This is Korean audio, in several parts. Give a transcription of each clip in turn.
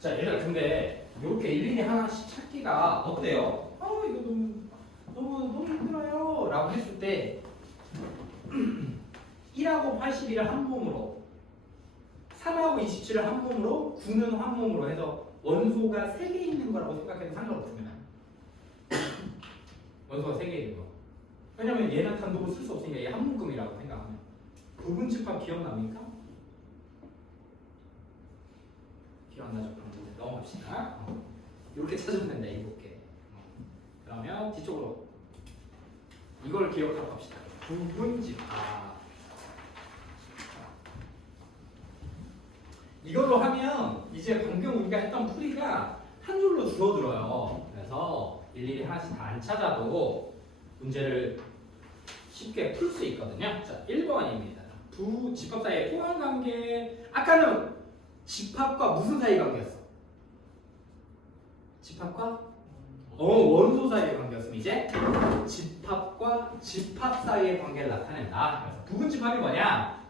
자, 얘들아, 근데 이렇게 일일이 하나씩 찾기가 어때요? 이거 너무 힘들어요. 라고 했을 때 1하고 81을 한 몸으로 3하고 27을 한 몸으로 9는 한 몸으로 해서 원소가 3개 있는 거라고 생각해도 상관없습니다. 원소가 3개 있는 거. 왜냐면 얘는 단독으로 쓸 수 없으니까 얘 한 묶음이라고 생각하면. 부분집합 기억납니까? 기억 안 나죠? 그럼 이제 넘어갑시다. 이렇게 찾으면 된다, 7개. 그러면 뒤쪽으로 이걸 기억하고 갑시다. 부분집합. 이걸로 하면 이제 방금 우리가 했던 풀이가 한 줄로 줄어들어요. 그래서 일일이 하나씩 다 안 찾아도 문제를 쉽게 풀 수 있거든요. 자, 1번입니다. 부집합 사이의 호환관계. 아까는 집합과 무슨 사이 관계였어? 집합과 원소 사이의 관계였으면 이제 집합과 집합 사이의 관계를 나타낸다. 그래서 부분집합이 뭐냐?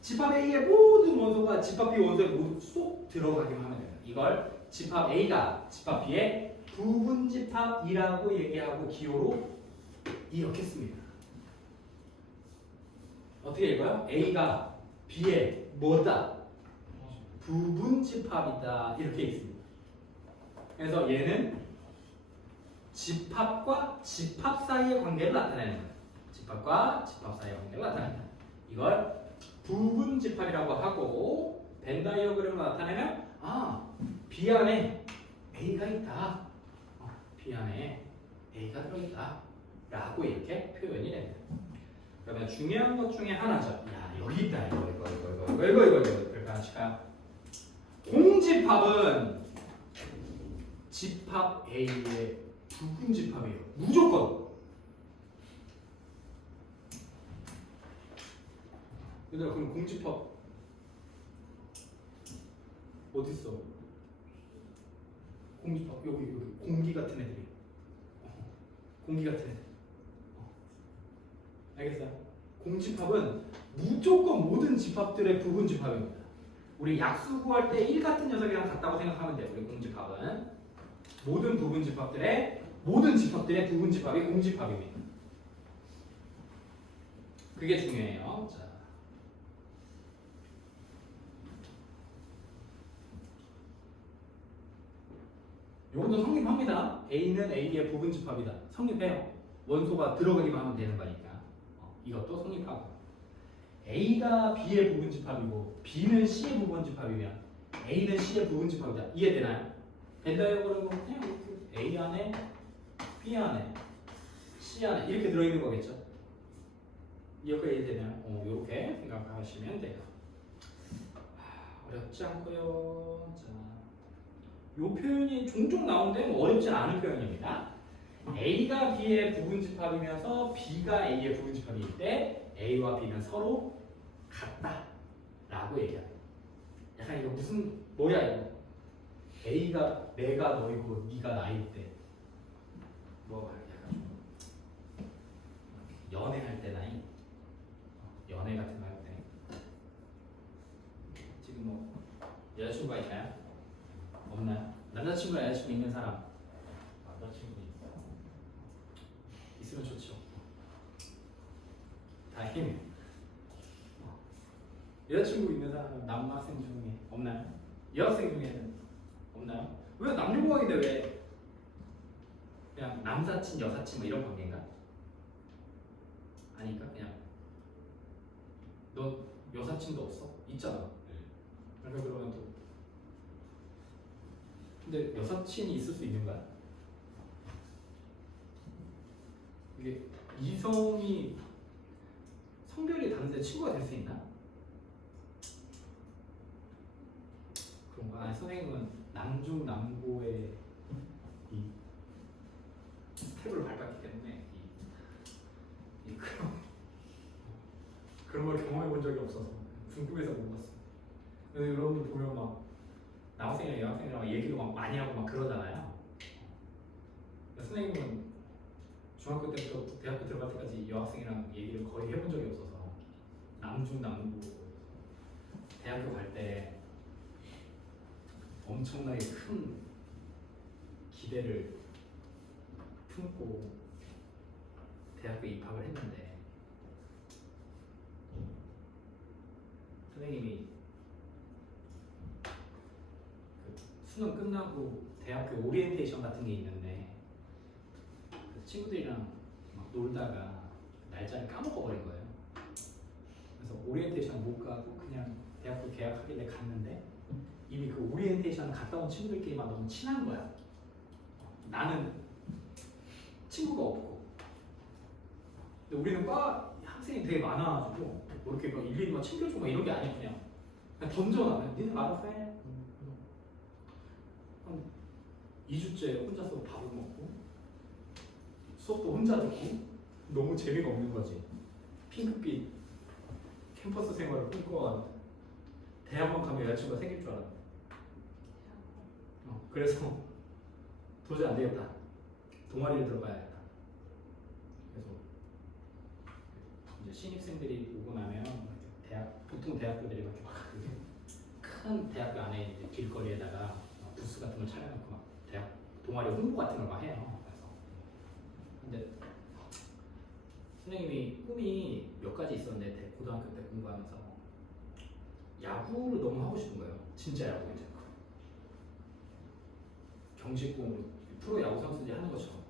집합 A의 모든 원소가 집합 B 원소에 모두 쏙 들어가기만 하면 돼요. 이걸 집합 A가 집합 B의 부분집합이라고 얘기하고 기호로 이렇게 씁니다. 어떻게 읽어요? A가 B의 뭐다? 부분집합이다. 이렇게 있습니다. 그래서 얘는 집합과 집합 사이의 관계를 나타내는 거예요. 집합과 집합 사이의 관계를 나타낸다. 이걸 부분집합이라고 하고 벤 다이어그램으로 나타내면 B 안에 A가 있다. B 안에 A가 들어있다. 라고 이렇게 표현이 됩니다. 그러면 중요한 것 중에 하나죠. 야, 여기 있다. 이거. 그러니까 하나씩요. 공집합은 집합 A의 부분집합이에요. 무조건. 얘들아, 그럼 공집합 어디 있어? 공집합 여기 공기 같은 애들이. 공기 같은 애들. 알겠어요? 공집합은 무조건 모든 집합들의 부분집합입니다. 우리 약수 구할 때 1 같은 녀석이랑 같다고 생각하면 돼요. 우리 공집합은 모든 부분집합들의 부분집합이 공집합입니다. 그게 중요해요. 자, 이것도 성립합니다. A는 A의 부분집합이다. 성립해요. 원소가 들어가기만 하면 되는 거니까. 이것도 성립하고. A가 B의 부분집합이고 B는 C의 부분집합이면 A는 C의 부분집합이다. 이해되나요? 벤 다이어그램은 그냥 이렇게 A 안에 B 안에 C 안에 이렇게 들어있는 거겠죠. 이렇게 이해되나요? 이렇게 생각하시면 돼요. 어렵지 않고요. 자, 이 표현이 종종 나오는데 어렵지 않은 표현입니다. A가 B의 부분집합이면서 B가 A의 부분집합일 때 A와 B는 서로 같다 라고 얘기합니다. 약간 이거 뭐야 이거? A가 내가 너이고 네가 나일 때 뭐 약간 좀 연애할 때 나이? 연애 같은 거 할 때 지금 뭐 여자친구가 있나요? 없나요? 남자친구나 여자친구 있는 사람? 남자친구 있으면 좋죠. 다행이네. 여자친구 있는 사람은 남학생 중에 없나요? 여학생 중에는 없나요? 왜 남녀공학인데 왜 그냥 남사친, 여사친 뭐 이런 관계인가? 아니까 그냥 너 여사친도 없어? 있잖아. 그러니까 그러면 또 근데 여사친이 있을 수 있는 거야? 이게 이성이 성별이 다른데 친구가 될 수 있나? 그런가? 아니, 선생님은 남중남고의 이 스텝을 밟았기 때문에 그런 걸 경험해 본 적이 없어서 궁금해서 못 봤어. 근데 여러분들 보면 막 남학생이랑 여학생이랑 얘기도 막 많이 하고 막 그러잖아요. 선생님은 중학교 때부터 대학교 들어갈 때까지 여학생이랑 얘기를 거의 해본 적이 없어서 남중 남고 대학교 갈 때 엄청나게 큰 기대를 품고 대학교 입학을 했는데 선생님이 그 수능 끝나고 대학교 오리엔테이션 같은 게 있는데 그 친구들이랑 막 놀다가 날짜를 까먹어버린 거예요. 그래서 오리엔테이션 못 가고 그냥 대학교 개학하길래 갔는데 이미 그 오리엔테이션 갔다 온 친구들끼리만 너무 친한 거야. 나는 친구가 없고. 근데 우리는 과 학생이 되게 많아가지고 뭐 이렇게 막 일일이 막 챙겨주고 막 이런 게 아니야. 그냥 던져놔. 니네 알아서 해. 한 2주째 혼자서 밥을 먹고 수업도 혼자 듣고 너무 재미가 없는 거지. 핑크빛 캠퍼스 생활을 꿈꿔왔는데 대학원 가면 여자친구가 생길 줄 알았는데 그래서 도저히 안 되겠다. 동아리를 들어가야겠다. 그래서 이제 신입생들이 오고 나면 보통 대학교들이 막 큰 대학교 안에 이제 길거리에다가 부스 같은 걸 차려놓고 막 대학 동아리 홍보 같은 걸 막 해요. 그래서 근데 선생님이 꿈이 몇 가지 있었는데 고등학교 때 공부하면서 야구를 너무 하고 싶은 거예요. 진짜 야구 이제 경식공으로 프로 야구 선수들이 하는 것처럼.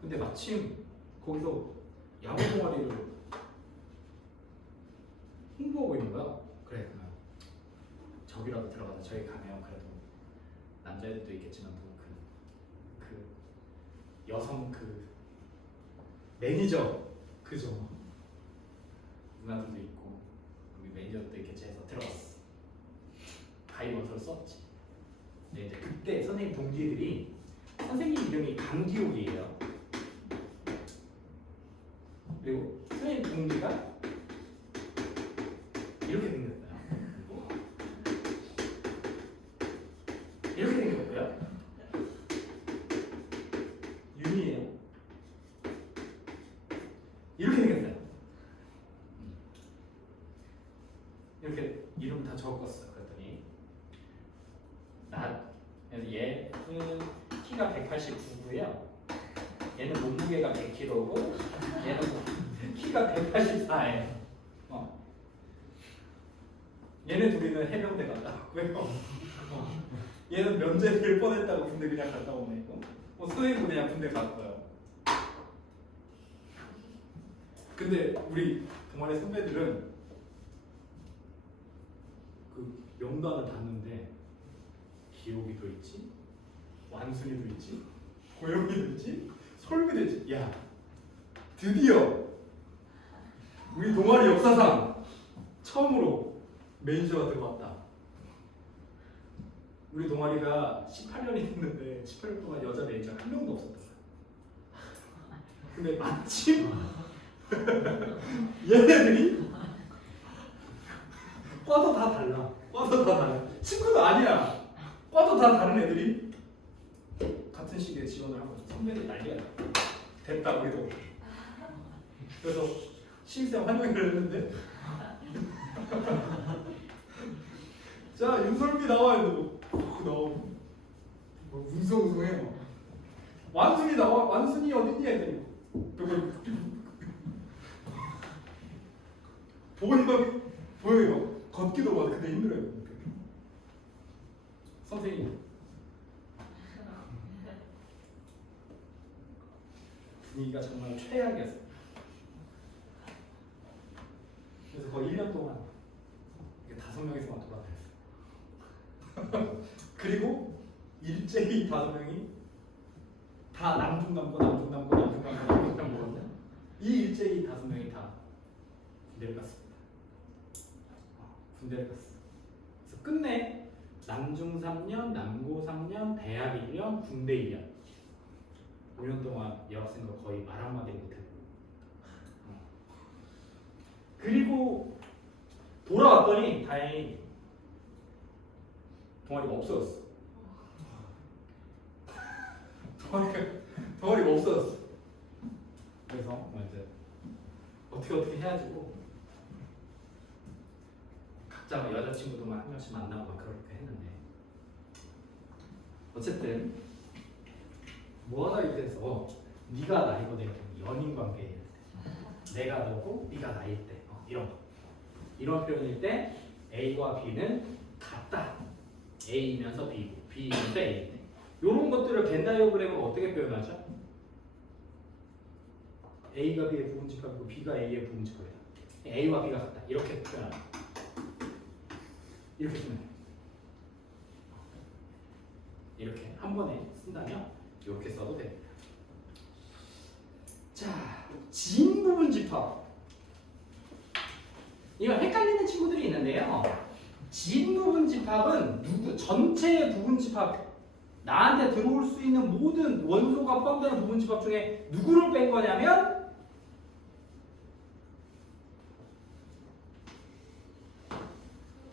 근데 마침 거기서 야구 동아리를 홍보하고 있는 거야. 그래 그러면 저기라도 들어가서 저기 가면 그래도 남자애들도 있겠지만 그 여성 그 매니저 그죠? 누나들도 있고 우리 매니저도 있겠지 해서 들어갔어. 가입원서를 썼지. 네, 이제 그때 선생님 동기들이 선생님 이름이 강기옥이에요. 그리고 선생님 동기가 이렇게 생겼어요. 이렇게 생겼고요. 윤이에요. 이렇게 생겼어요. 이렇게 이름 다 적었어요. 그랬더니 얘는 키가 189고요. 얘는 몸무게가 100kg고 얘는 키가 184예요. 얘네 둘이는 해병대 갔다 왔고요. 얘는 면제 될 뻔했다고 군대 그냥 갔다 오네. 있고 선생님도 그냥 군대 갔어요. 근데 우리 동아리 선배들은 그 명단을 봤는데 기옥이도 있지, 완순이도 있지, 고영이도 있지, 솔비도 있지. 야, 드디어 우리 동아리 역사상 처음으로 매니저가 들어왔다. 우리 동아리가 18년이 됐는데 18년 동안 여자 매니저 한 명도 없었던 거야. 근데 마침 얘네들이 과도 다 달라. 과도 다 달라. 친구도 아니야. 과도 다 다른 애들이 같은 시기에 지원을 하고 선배들 난리야. 됐다 우리도. 그래서 신입생 환영회를 했는데 자 윤설미 나와 이러고 나오고 웅성웅성해. 완순이 나와. 완순이 어딨니 애들이 보여요. 걷기도 막 근데 힘들어요. 선생님 분위기가 정말 최악이었어요. 그래서 거의 1년 동안 5명이서만 돌아다녔어요. 그리고 일제히 5명이 다 남중남고거든요. 이 일제히 5명이 다 군대를 갔습니다. 군대를 갔어. 그래서 끝내 남중 3년, 남고 3년, 대학 1년, 군대 1년. 5년 동안 여학생과 거의 말 한마디 못했고. 그리고 돌아왔더니 다행히 동아리가 없어졌어. 동아리가 없어졌어. 그래서 이제 어떻게 해가지고 각자 여자친구도 한 명씩 만나고 막 그렇게 했는데 어쨌든 뭐하다 이때서 네가 나이고 내가 연인 관계일 때, 내가 너고 네가 나일 때, 이런 표현일 때 A와 B는 같다. A이면서 B고 B이면서 A일 때. 이런 것들을 벤 다이어그램은 어떻게 표현하죠? A가 B의 부분집합이고 B가 A의 부분집합이다. A와 B가 같다. 이렇게 표현합니다. 이렇게 쓰면 돼요. 이렇게 한 번에 쓴다면 이렇게 써도 됩니다. 자, 진 부분집합. 이거 헷갈리는 친구들이 있는데요. 진 부분집합은 누구 전체의 부분집합, 나한테 들어올 수 있는 모든 원소가 포함되는 부분집합 중에 누구를 뺀 거냐면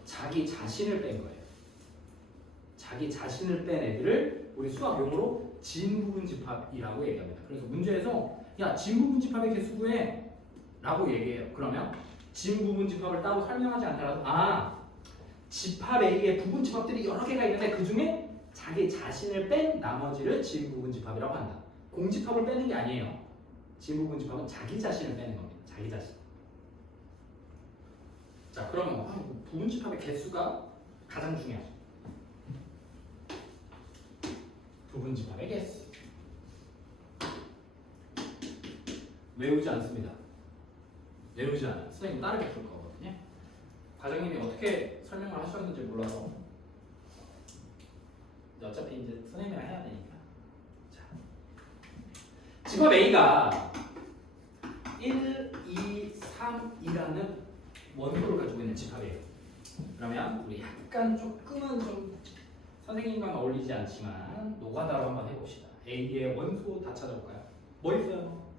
자기 자신을 뺀 거예요. 자기 자신을 뺀 애들을 우리 수학 용어로 진부분집합이라고 얘기합니다. 그래서 문제에서 야 진부분집합의 개수 구해 라고 얘기해요. 그러면 진부분집합을 따로 설명하지 않더라도 집합 A의 부분집합들이 여러 개가 있는데 그 중에 자기 자신을 뺀 나머지를 진부분집합이라고 한다. 공집합을 빼는 게 아니에요. 진부분집합은 자기 자신을 빼는 겁니다. 자기 자신. 자 그러면 부분집합의 개수가 가장 중요하죠. 부분집합의 개수. 외우지 않습니다. 외우지 않아요. 선생님 따르게 풀 거거든요. 과장님이 어떻게 설명을 하셨는지 몰라서 어차피 이제 선생님이랑 해야 되니까. 자, 집합 A가 1, 2, 3이라는 원소를 가지고 있는 집합이에요. 그러면 우리 약간 조금은 좀 선생님과는 어울리지 않지만 노가다로 한번 해봅시다. A의 원소 다 찾아볼까요? 뭐 있어요?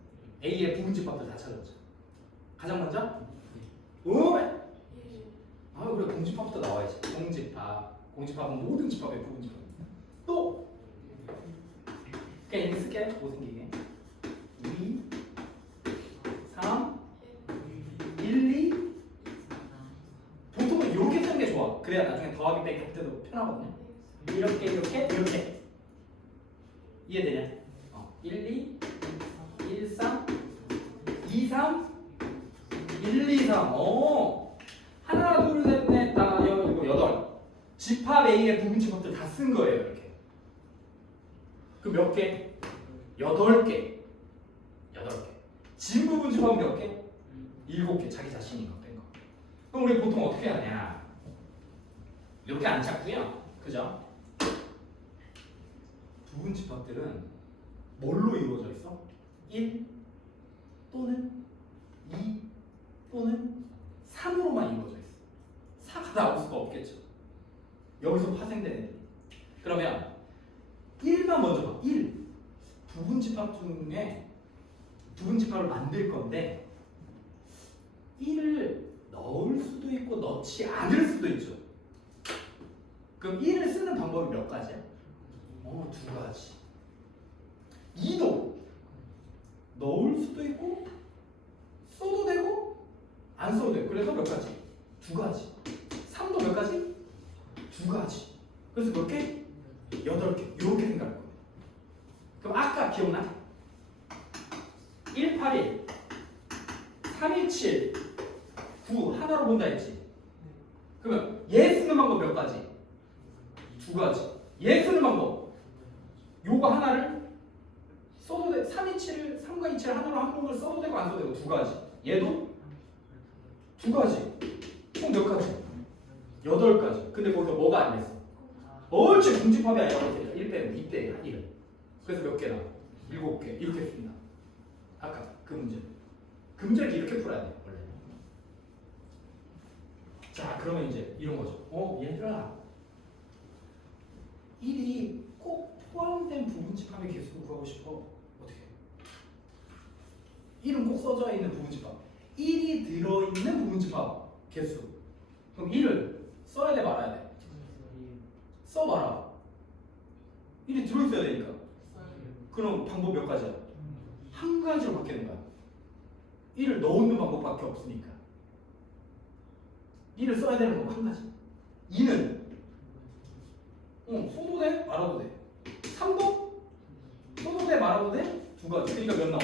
A의 부분집합들 다 찾아보자. 가장 먼저 그래 공집합부터 나와야지. 공집합은 모든 집합의 부분집합. 또 그냥 이렇게 쓸게. 못생기게 2, 3, 1, 2. 보통은 이렇게 쓰는 게 좋아. 그래야 나중에 더하기 빼기 할 때도 편하거든요. 이렇게 이해되냐? 1, 2, 1, 3, 2, 3, 1, 2, 3. 하나, 둘, 셋, 넷, 다, 여덟. 집합 A의 부분집합들 다 쓴 거예요. 이렇게. 그럼 몇 개? 8개. 8개. 진 부분집합은 몇 개? 7개. 자기 자신이 뺀 거. 그럼 우리 보통 어떻게 하냐? 이렇게 안 찾고요. 그죠? 부분집합들은 뭘로 이루어져 있어? 1 또는 2 또는 3으로만 이루어져 있어. 4가 나올 수가 없겠죠. 여기서 파생된 애들이. 그러면 1만 먼저 봐. 1. 부분집합 중에 부분집합을 만들 건데 1을 넣을 수도 있고 넣지 않을 수도 있죠. 그럼 1을 쓰는 방법이 몇 가지야? 2가지. 2도 넣을 수도 있고 써도 되고 안 써도 되고. 그래서 몇 가지? 2가지. 3도 몇 가지? 2가지. 그래서 몇 개? 8개. 이렇게 생각할 거예요. 그럼 아까 기억나? 181, 317, 9 하나로 본다 했지? 그러면 얘 쓰는 방법 몇 가지? 2가지. 얘 쓰는 방법 요거 하나를 써도 돼. 327을 3과 27을 하나로 한꺼번에 써도 되고 안 써도 되고 2가지. 얘도 2가지. 총 몇 가지? 8가지. 근데 거기서 뭐가 안 됐어? 옳지. 공집합이 아니라 1 빼고 2 빼고 1. 그래서 몇 개나? 7개. 이렇게 씁니다. 아까 그 문제. 그 문제를 이렇게 풀어야 돼 원래. 자 그러면 이제 이런 거죠. 얘들아 1이 꼭 포함된 부분집합의 개수를 구하고 싶어. 어떻게? 1은 꼭 써져 있는 부분집합. 1이 들어있는 부분집합 개수. 그럼 1을 써야 돼 말아야 돼? 써봐라. 1이 들어있어야 되니까. 그럼 방법 몇 가지야? 한 가지로 바뀌는 거야. 1을 넣는 방법밖에 없으니까. 1을 써야 되는 방법 한 가지. 2는 써도 돼? 말아도 돼? 3도? 써도 돼 말아도 돼? 두 가지. 그러니까 몇 나와?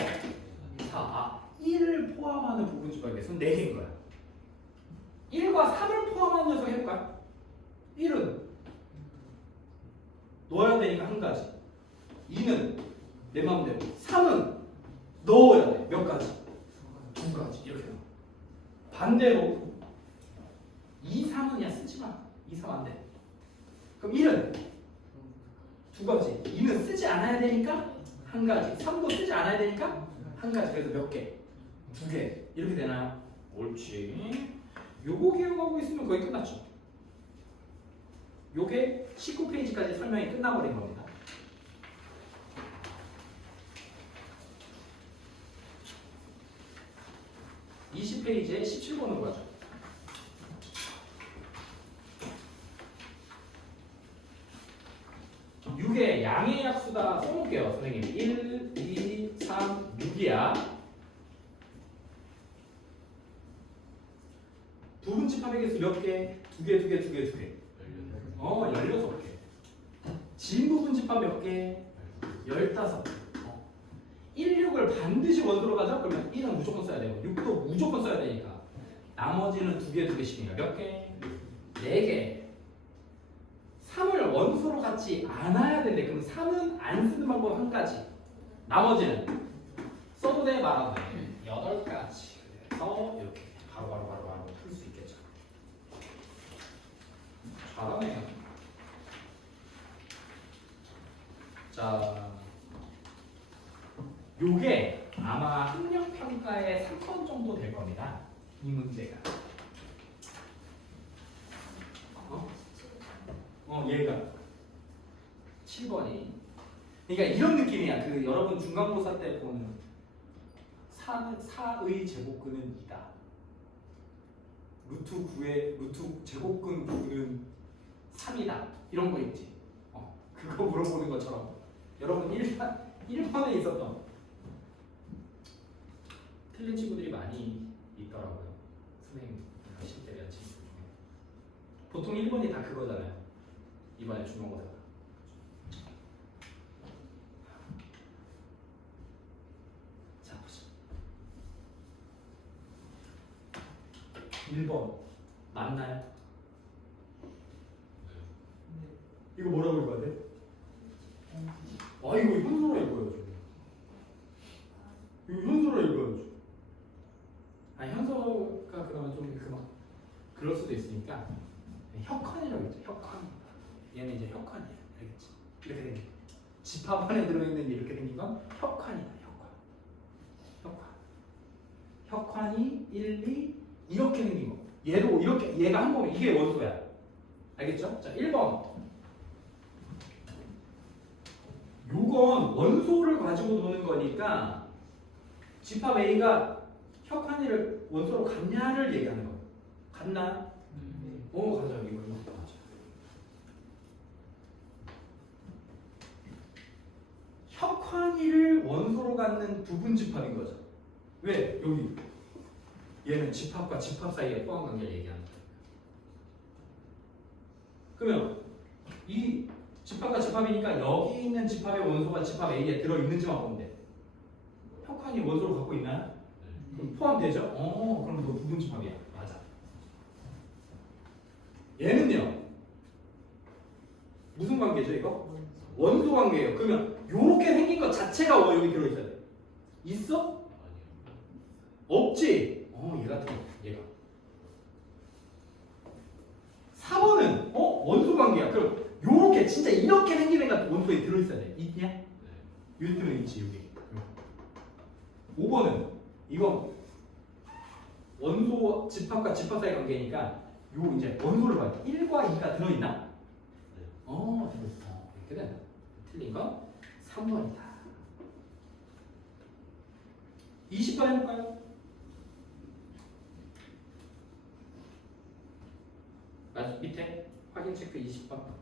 4. 1을 포함하는 부분집합의 개수는 4개인 거야. 1과 3을 포함하는 녀석 해볼까요? 1은 넣어야 되니까 한 가지. 2는 내 마음대로. 3은 넣어야 돼. 몇 가지? 두 가지. 이렇게 나와. 반대로 2, 3은 야 쓰지 마. 2, 3 안 돼. 그럼 1은 두 가지. 2는 쓰지 않아야 되니까 한 가지. 3도 쓰지 않아야 되니까 한 가지. 그래서 몇 개? 2개. 이렇게 되나요? 옳지. 요거 기억하고 있으면 거의 끝났죠. 요게 19페이지까지 설명이 끝나버린 겁니다. 이 20페이지에 17번으로 가죠. 6의 양의 약수다 써놓을게요. 선생님 1, 2, 3, 6이야. 부분집합의 개수 몇 개? 2개, 2개, 2개, 2개. 16개. 진부분집합 몇 개? 15개. 1, 6을 반드시 원소로 가죠? 그러면 1은 무조건 써야 되고 6도 무조건 써야 되니까 나머지는 2개, 2개씩이니까 몇 개? 4개. 3을 원소로 갖지 않아야 되는데 그럼 3은 안 쓰는 방법 한 가지. 나머지는 써도 돼 말아도 돼. 8가지. 그래서 이렇게 바로 풀 수 있겠죠. 잘하네요. 자, 요게 아마 학력평가의 3번 정도 될 겁니다. 이 문제가. 얘가 7번이. 그러니까 이런 느낌이야. 그 여러분 중간고사 때 보는 4의 제곱근은 2다. 루트 9의 루트 제곱근 9는 3이다. 이런 거 있지. 그거 물어보는 것처럼 여러분 1번에 있었던 틀린 친구들이 많이 있더라고요. 선생님 실제 친구 중에. 보통 1번이 다 그거잖아요. 이번에 중간고사가. 자 보자. 1번 맞나요? 이거 뭐라고 읽어야 돼? 이거 현소라 읽어야죠. 이거 현소라 읽어야죠. 현소가 그러면 좀 그럴 수도 있으니까 혁환이라고 있죠. 혁환. 얘는 이제 혁환이야. 알겠지? 이렇게 생긴. 집합 안에 들어있는 이렇게 생긴 건 혁환이다. 혁환이 1, 2 이렇게 생긴 거. 얘도 이렇게 얘가 한 번에 이게 원소야. 알겠죠? 자, 1번. 요건 원소를 가지고 노는 거니까 집합 A가 혁환이를 원소로 갖냐를 얘기하는 거예요. 갖나? 가자. 이거 가자. 혁환이를 원소로 갖는 부분집합인 거죠. 왜? 여기 얘는 집합과 집합 사이의 포함관계를 얘기하는 거예요. 그러면 이 집합과 집합이니까 여기 있는 집합의 원소가 집합 A에 들어있는지만 보면 돼. 혁환이 원소를 갖고 있나요? 그럼 포함되죠? 그럼 너 부분집합이야. 맞아. 얘는요? 무슨 관계죠 이거? 원소 관계예요. 그러면 요렇게 생긴 것 자체가 여기 들어있어야 돼. 있어? 없지? 얘가 들어. 얘가. 4번은 원소 관계야. 그럼 요렇게 진짜 이렇게 생긴 애가 원소에 들어있어야 돼. 있냐? 요즘은 있지 여기. 5번은 이건 원소 집합과 집합 사이 관계니까 요 이제 원소를 봐야 돼. 1과 2가 들어있나? 들어있어. 이렇게 돼. 틀린 건 3번이다. 20번 해볼까요? 밑에 확인 체크 20번.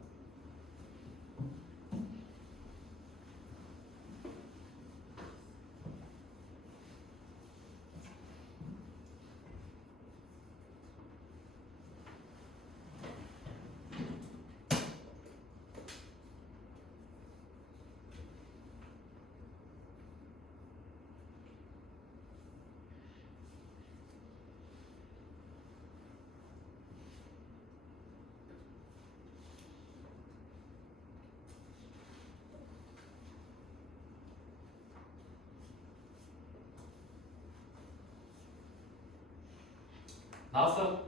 나왔어?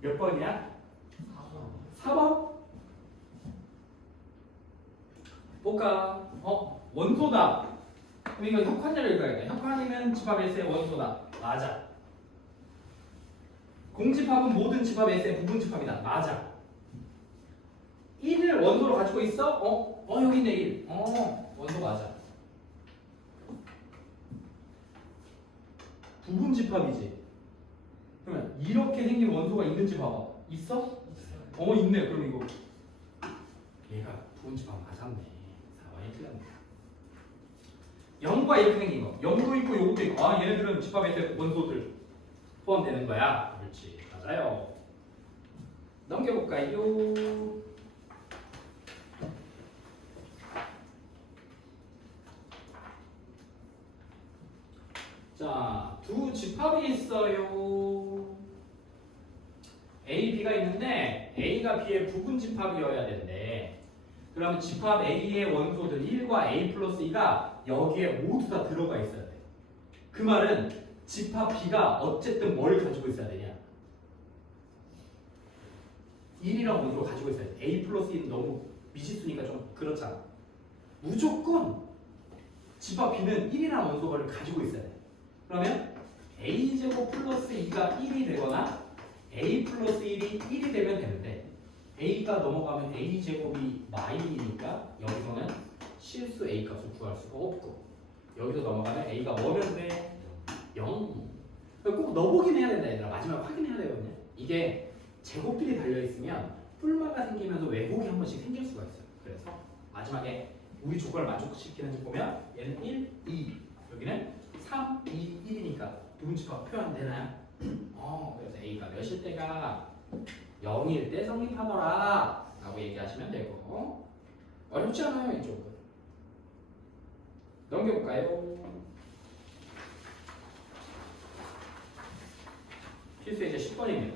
몇 번이야? 4번. 4번? 볼까? 원소다. 그럼 이거 혁환이를 읽어야겠다. 혁환이는 집합 S의 원소다. 맞아. 공집합은 모든 집합 S의 부분집합이다. 맞아. 1을 원소로 가지고 있어? 여기 있네 1. 원소 맞아. 부분집합이지. 그러면 이렇게 생긴 원소가 있는지 봐봐. 있어? 있어요. 있네. 그럼 이거 얘가 부분집합 맞았네. 4번이 틀렸네. 0과 이렇게 생긴 거. 0도 있고 요것도 있고. 얘네들은 집합의 원소들 포함되는 거야. 그렇지. 맞아요. 넘겨볼까요? 자, 두 집합이 있어요. A, B가 있는데 A가 B의 부분 집합이어야 된대. 그러면 집합 A의 원소들 1과 A 플러스 2가 여기에 모두 다 들어가 있어야 돼. 그 말은 집합 B가 어쨌든 뭘 가지고 있어야 되냐? 1이랑 원소를 가지고 있어야 돼. A 플러스 2는 너무 미지수니까 좀 그렇잖아. 무조건 집합 B는 1이랑 원소를 가지고 있어야 돼. 그러면 A제곱 플러스 2가 1이 되거나 A 플러스 1이 1이 되면 되는데 A가 넘어가면 A제곱이 마이너스니까 여기서는 실수 A 값을 구할 수가 없고 여기서 넘어가면 A가 뭐면 돼? 0. 꼭 넣어보긴 해야 된다 얘들아. 마지막에 확인해야 되거든요. 이게 제곱들이 달려있으면 뿔마가 생기면서 왜곡이 한 번씩 생길 수가 있어요. 그래서 마지막에 우리 조건을 만족시키는지 보면 얘는 1, 2 여기는 3, 2, 1이니까 부분집합 표현되나요? 그래서 A가 몇일 때가 0일 때 성립하더라 라고 얘기하시면 되고 어렵지 않아요 이쪽은. 넘겨볼까요? 필수 이제 10번입니다.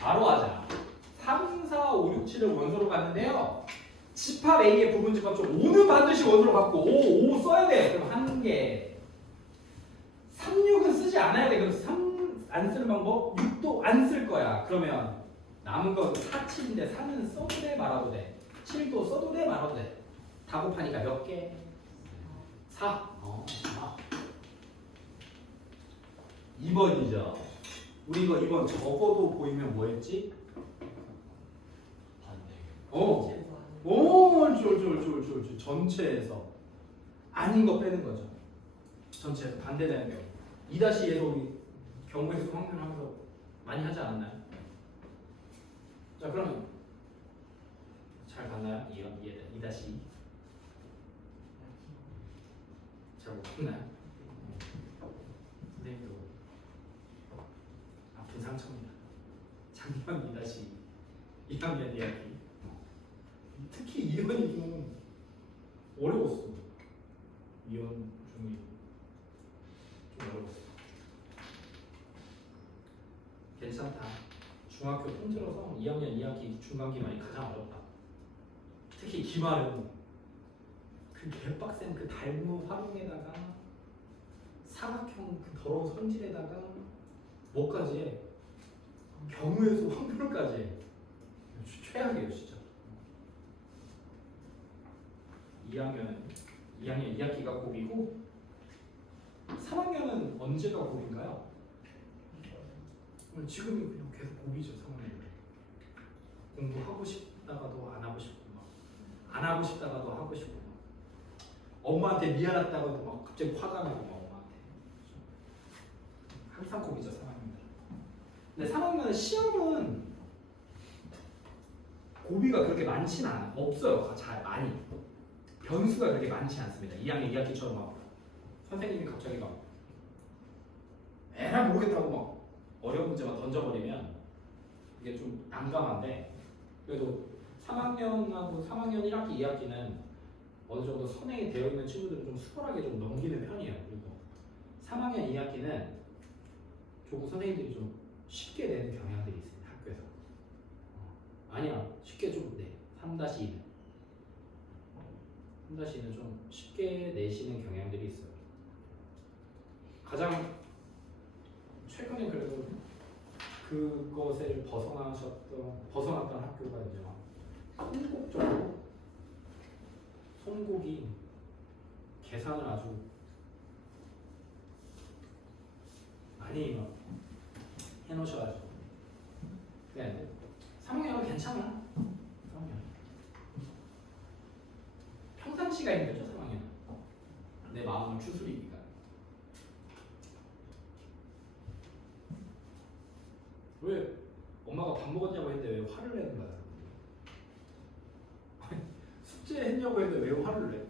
바로 하자. 3, 4, 5, 6, 7을 원소로 갔는데요. 집합 A의 부분집합 중 5는 반드시 원소로 갖고 5 써야 돼. 그럼 한 개. 3, 6은 쓰지 않아야 돼. 그럼 3 안 쓰는 방법? 6도 안 쓸 거야. 그러면 남은 건 4, 7인데 3은 써도 돼 말아도 돼. 7도 써도 돼 말아도 돼. 다 곱하니까 몇 개? 4. 4. 2번이죠. 우리 이거 2번 적어도 보이면 뭐 했지? 쫄. 전체에서 아닌 거 빼는 거죠. 전체에서 반대되는 경우. 2-2에서 우리 경우의 수 확률하면서 많이 하지 않았나요? 자, 그러면 잘 봤나요? 2-2. 잘 못 봤나요? 선생님도 아픈 상처입니다. 작년 2-2 2학년 이야기. 특히 2번이 좀 어려웠어. 2번 중이 좀 어려웠어. 괜찮다. 중학교 통틀어서 2학년 2학기 중간기말이 가장 어렵다. 특히 기말은 그 개빡센 그 달무 활용에다가 사각형 그 더러운 성질에다가 뭐까지 해? 경우의 수 확률까지 해. 최악이에요 진짜. 2학년 2학기가 고비고 3학년은 언제가 고비인가요? 지금이 그냥 계속 고비죠. 3학년 공부하고 싶다가도 안 하고 싶고 안 하고 싶다가도 하고 싶고 엄마한테 미안하다고 막 갑자기 화가 나고 막 엄마한테 항상 고비죠 3학년들. 근데 3학년은 시험은 고비가 그렇게 많지는 않아. 없어요. 잘 많이 변수가 그렇게 많지 않습니다. 2학년 2학기처럼 막 선생님이 갑자기 막 에라 모르겠다고 막 어려운 문제만 던져버리면 이게 좀 난감한데 그래도 3학년하고 3학년 1학기 2학기는 어느 정도 선행이 되어 있는 친구들은 좀 수월하게 좀 넘기는 편이에요. 그리고 3학년 2학기는 조금 선생님들이 좀 쉽게 내는 경향들이 있습니다. 학교에서. 아니야 쉽게 좀 내. 3-2는 3-2는 좀 쉽게 내시는 경향들이 있어요. 가장 그것을 벗어났던 학교가 이제 막 선곡적으로 송곡이 계산을 아주 많이 막 해놓으셔가지고 네, 3학년은 괜찮아. 3학년 평상시가 힘들죠. 3학년 내 마음을 추스리기가. 왜 엄마가 밥 먹었냐고 했는데 왜 화를 내는 거야? 숙제 했냐고 했는데 왜 화를 내?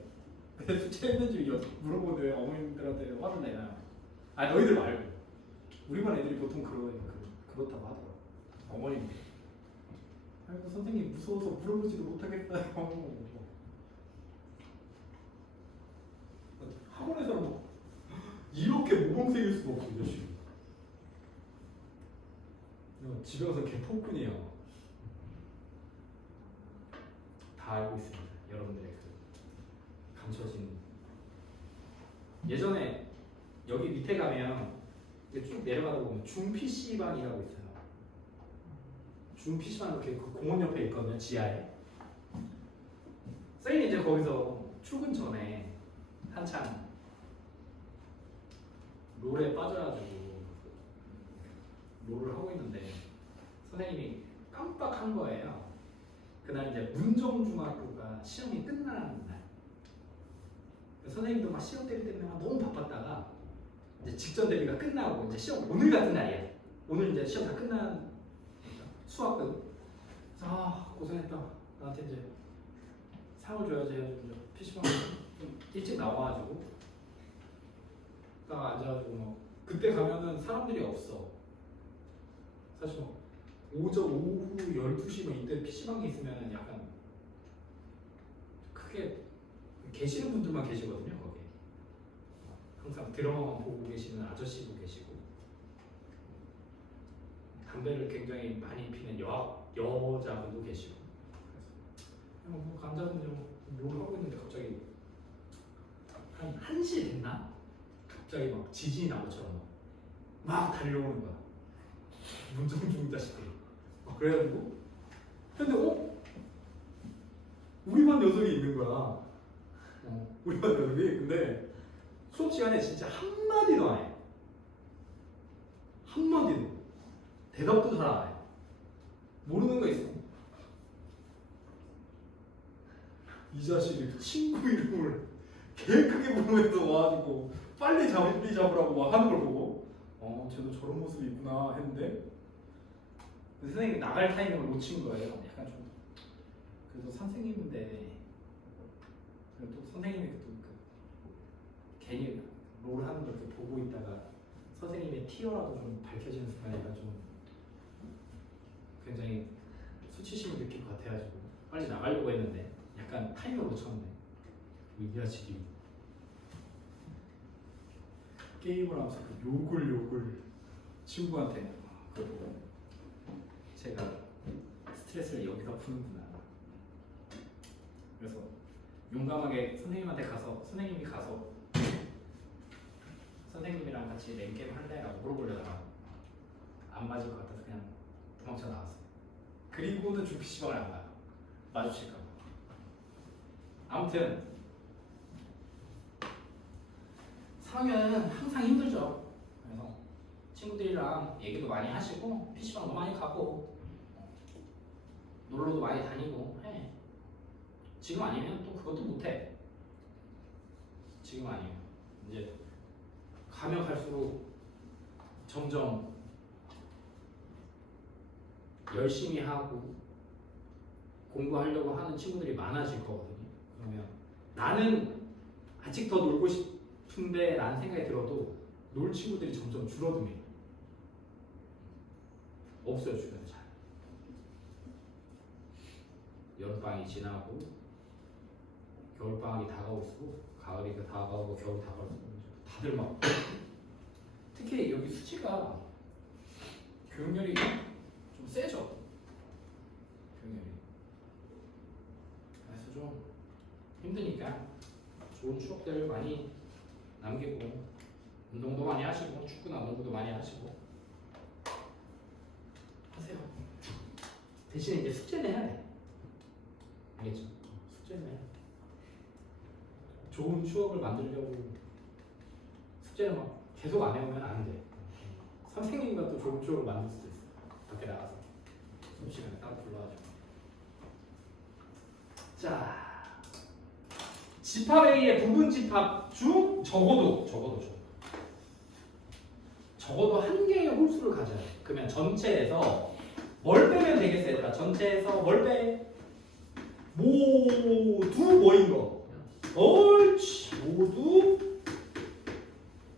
왜 숙제 했는지 물어보는데 왜 어머님들한테 화를 내나요? 아 너희들 말고 우리 반 애들이 보통 그렇다고 하더라고. 어머님 아이고 선생님 무서워서 물어보지도 못하겠어요. 학원에서는 뭐 이렇게 모범생일 수가 없어 이 자식. 집에 가서 개폭군이에요. 다 알고 있습니다. 여러분들의 그 감춰진. 예전에 여기 밑에 가면 쭉 내려가다 보면 중 PC방이라고 있어요. 중 PC방 이렇게 그 공원 옆에 있거든요. 지하에. 쌤이 이제 거기서 출근 전에 한창 롤에 빠져가지고 롤을 하고 있는데 선생님이 깜빡한 거예요. 그날 이제 문정중학교가 시험이 끝나는 날. 선생님도 막 시험 대비 때문에 막 너무 바빴다가 이제 직전 대비가 끝나고 이제 시험 오늘 같은 날이야. 오늘 이제 시험 다 끝난 수학은. 아 고생했다. 나한테 이제 상을 줘야지 해가지고 PC방 좀 일찍 나와가지고 딱 앉아가지고 뭐 그때 가면은 사람들이 없어. 사실 뭐 오후 12시 뭐 이때 PC방에 있으면 약간 크게 계시는 분들만 계시거든요. 거기 항상 드라마만 보고 계시는 아저씨도 계시고 담배를 굉장히 많이 피는 여자분도 계시고 그래서 뭐 감자분들 뭘 하고 있는데 갑자기 한 1시 됐나? 갑자기 막 지진이 난 것처럼 막 달려오는 거야. 문정중 자식들이. 그래가지고 근데 우리 반 녀석이 있는 거야. 우리 반 녀석이. 근데 수업 시간에 진짜 한마디도 안 해. 한마디도. 대답도 잘 안 해. 모르는 거 있어. 이 자식이 친구 이름을 개 크게 부르면서 와가지고 빨리 잡으라고 막 하는 걸 보고 쟤도 저런 모습이 있구나 했는데 선생님이 나갈 타이밍을 놓친 거예요. 약간 좀 그래도 선생님인데 또 선생님이 괜히 롤 하는 걸 이렇게 보고 있다가 선생님의 티어라도 좀 밝혀지는 순간이라 좀 굉장히 수치심을 느낄 것 같아가지고 빨리 나가려고 했는데 약간 타이밍을 놓쳤는데 이 자식이 게임을 하면서 그 욕을 친구한테 그러고 제가 스트레스를 여기서 푸는구나. 그래서 용감하게 선생님한테 가서 선생님이 가서 선생님이랑 같이 랭게임 할래라고 물어보려다가 안 맞을 것 같아서 그냥 도망쳐 나왔어요. 그리고는 중 PC방을 안 가요. 마주칠까 봐. 아무튼 3학년은 항상 힘들죠. 그래서 친구들이랑 얘기도 많이 하시고 PC방도 많이 가고 놀러도 많이 다니고 해. 지금 아니면 또 그것도 못해. 지금 아니면 이제 가면 갈수록 점점 열심히 하고 공부하려고 하는 친구들이 많아질 거거든요. 그러면 나는 아직 더 놀고 싶은데 라는 생각이 들어도 놀 친구들이 점점 줄어듭니다. 없어요 주변에 잘. 여름방학이 지나고 겨울방학이 다가올수록 가을이 다가오고 겨울이 다가올수록 다들 막 특히 여기 수치가 교육열이 좀 세죠. 교육열이. 그래서 좀 힘드니까 좋은 추억들 많이 남기고 운동도 많이 하시고 축구나 농구도 많이 하시고 대신에 이제 숙제는 해야 돼. 알겠죠? 숙제는 해야 돼. 좋은 추억을 만들려고 숙제를 막 계속 안 해오면 안 돼. 선생님과 또 좋은 추억을 만들 수도 있어. 밖에 나가서 수업 시간에 딱 불러가지고. 자, 집합 A의 부분 집합 중 적어도 한 개의 홀수를 가져야 돼. 그러면 전체에서 뭘 빼면 되겠어? 얘들아, 전체에서 뭘 빼? 모두 뭐인 거? 옳지. 모두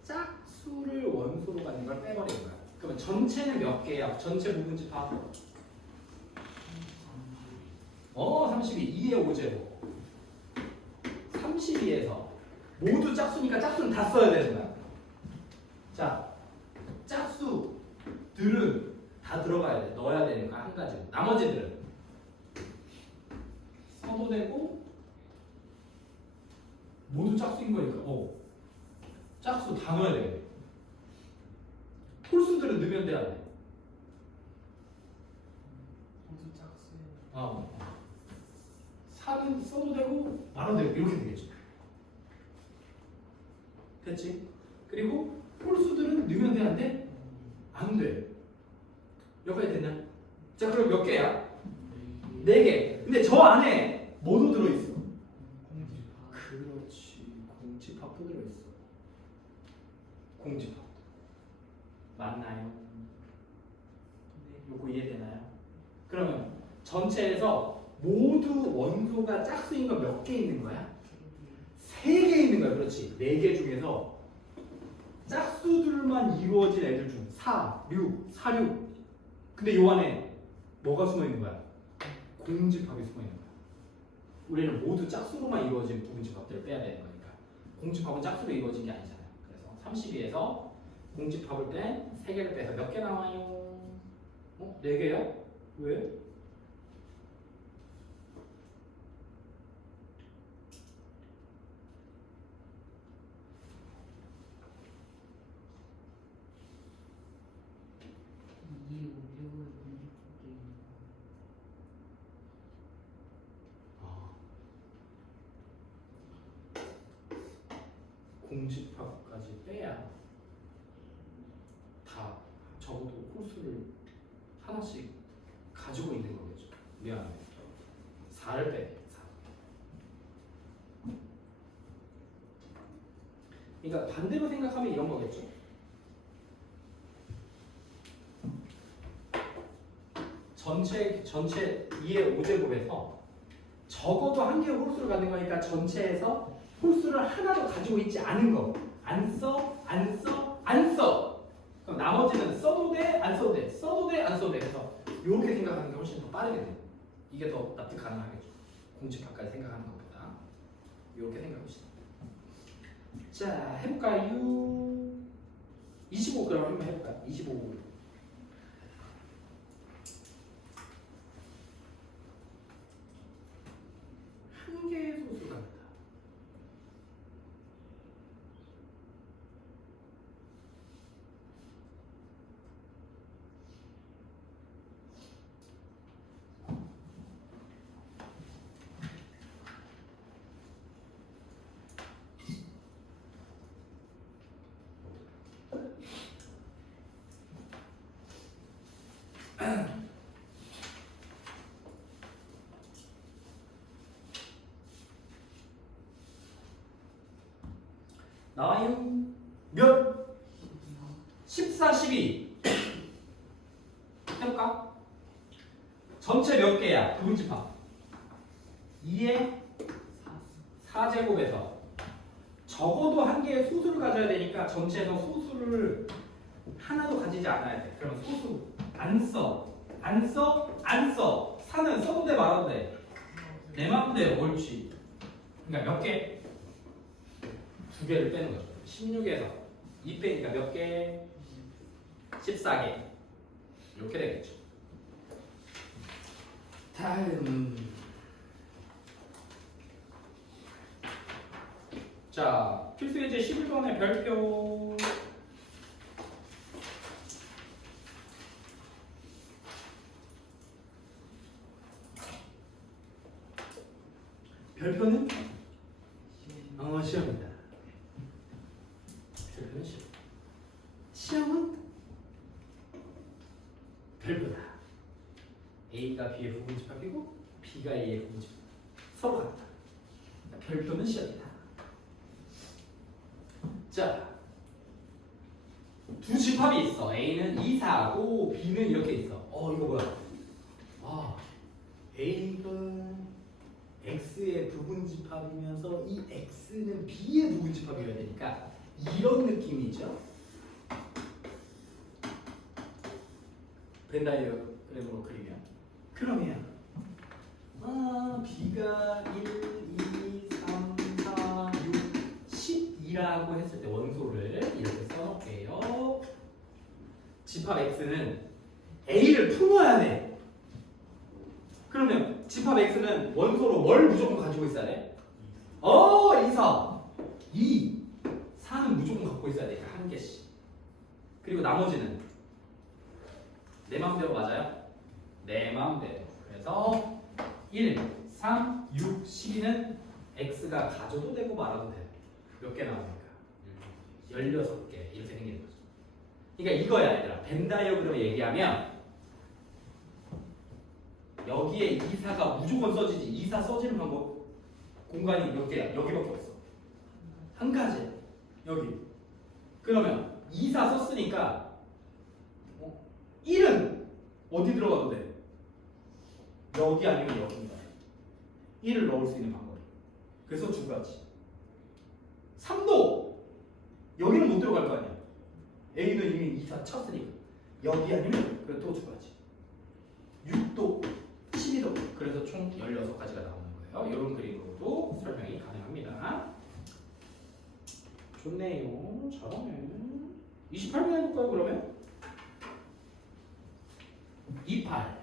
짝수를 원소로 갖는 걸 빼버리는 거야. 그러면 전체는 몇 개야? 전체 부분 집합 32. 2의 5제곱 32에서 모두 짝수니까 짝수는 다 써야 되는 거야. 자, 짝수들은 다 들어가야 돼. 넣어야 되니까 한 가지. 나머지들은 써도 되고 모두 짝수인 거니까 짝수 다 넣어야 돼. 홀수들은 넣으면 돼, 안 돼? 모두 짝수예요. 4는 써도 되고 말아도 되고 이렇게 되겠죠. 됐지? 그리고 홀수들은 넣으면 돼, 안 돼? 안 돼. 여기까지 됐냐? 자, 그럼 몇 개야? 4개. 근데 저 안에 뭐도 들어있어? 공집합. 그렇지. 공집합도 들어있어. 공집합. 맞나요? 요거 이해되나요? 그러면 전체에서 모두 원소가 짝수인 거 몇 개 있는 거야? 3개 있는 거야. 그렇지. 4개 중에서 짝수들만 이루어진 애들 중 4, 6, 4, 6. 근데 요 안에 뭐가 숨어 있는 거야? 공집합이 숨어 있는 거야. 우리는 모두 짝수로만 이루어진 부분집합들을 빼야 되는 거니까. 공집합은 짝수로 이루어진 게 아니잖아요. 그래서 32에서 공집합을 뺀 3개를 빼서 몇 개 나와요? 4개요? 왜? 이게 오류를 공집합이 공집합까지 빼야 다 적어도 홀수를 하나씩 가지고 있는 거겠죠. 미안해. 4를 빼. 4. 그러니까 반대로 생각하면 이런 거겠죠. 전체 2의 5제곱에서 적어도 한 개의 홀수를 갖는 거니까 전체에서 홀수를 하나도 가지고 있지 않은 거. 안 써. 그럼 나머지는 써도 돼, 안 써도 돼. 써도 돼, 안 써도 돼. 그래서 이렇게 생각하는 게 훨씬 더 빠르게 돼요. 이게 더 납득 가능하겠죠. 공집합까지 생각하는 것보다. 이렇게 생각합시다. 자, 해볼까요? 25 그럼 한번 해볼까요? 25. 한 개의 소수가 있다. 나와요? 몇? 14, 12 해볼까? 전체 몇 개야? 부분집합 2의 4제곱에서 적어도 한 개의 소수를 가져야 되니까 전체에서 소수를 하나도 가지지 않아야 돼. 그럼 소수 안 써. 4는 써도 돼 말아도 돼. 내 맘대로. 옳지. 그러니까 몇 개? 2개를 빼는 거죠. 16에서 2 빼니까 몇 개? 14개. 이렇게 되겠죠. 다음. 자, 필수예제 11번의 별표. 별표는 시험. 시험이다. 별표는 시험. 시험은 별표다. A가 B의 부분집합이고 B가 A의 부분집합. 서로 같다. 별표는 시험이다. 자, 두 집합이 있어. A는 2, 4고 B는 이렇게 있어. 이거 뭐야? A가 X의 부분집합이면서 이 X는 B의 부분집합이어야 되니까 이런 느낌이죠. 벤다이어그램으로 그리면 그러면 B가 1, 2, 3, 4, 6, 12라고 했을 때 원소를 이렇게 써놓을게요. 집합 X는 A를 품어야 돼. 그러면 집합 X는 원소로 뭘 무조건 가지고 있어야 돼? 2, 4. 2, 4는 무조건 갖고 있어야 돼. 한 개씩. 그리고 나머지는 내 마음대로 맞아요? 내 마음대로. 그래서 1, 3, 6, 12는 X가 가져도 되고 말아도 돼. 몇 개 나옵니까? 16개. 이렇게 생기는 거죠. 그러니까 이거야, 얘들아. 벤 다이어그램을 얘기하면 여기에 2, 4가 무조건 써지지. 2, 4 써지는 방법 공간이 몇 개야? 여기밖에 없어. 한 가지. 여기. 그러면 2, 4 썼으니까 1은 어디 들어가도 돼? 여기 아니면 여기인가? 1을 넣을 수 있는 방법이. 그래서 두 가지. 3도 여기는 못 들어갈 거 아니야. A는 이미 2, 4 쳤으니까. 여기 아니면 그래 또 두 가지. 6도, 12도. 그래서 총 16가지가 나오는 거예요. 이런 그림으로도 설명이 가능합니다. 좋네요. 잘하네. 28번 해볼까요, 그러면? 28.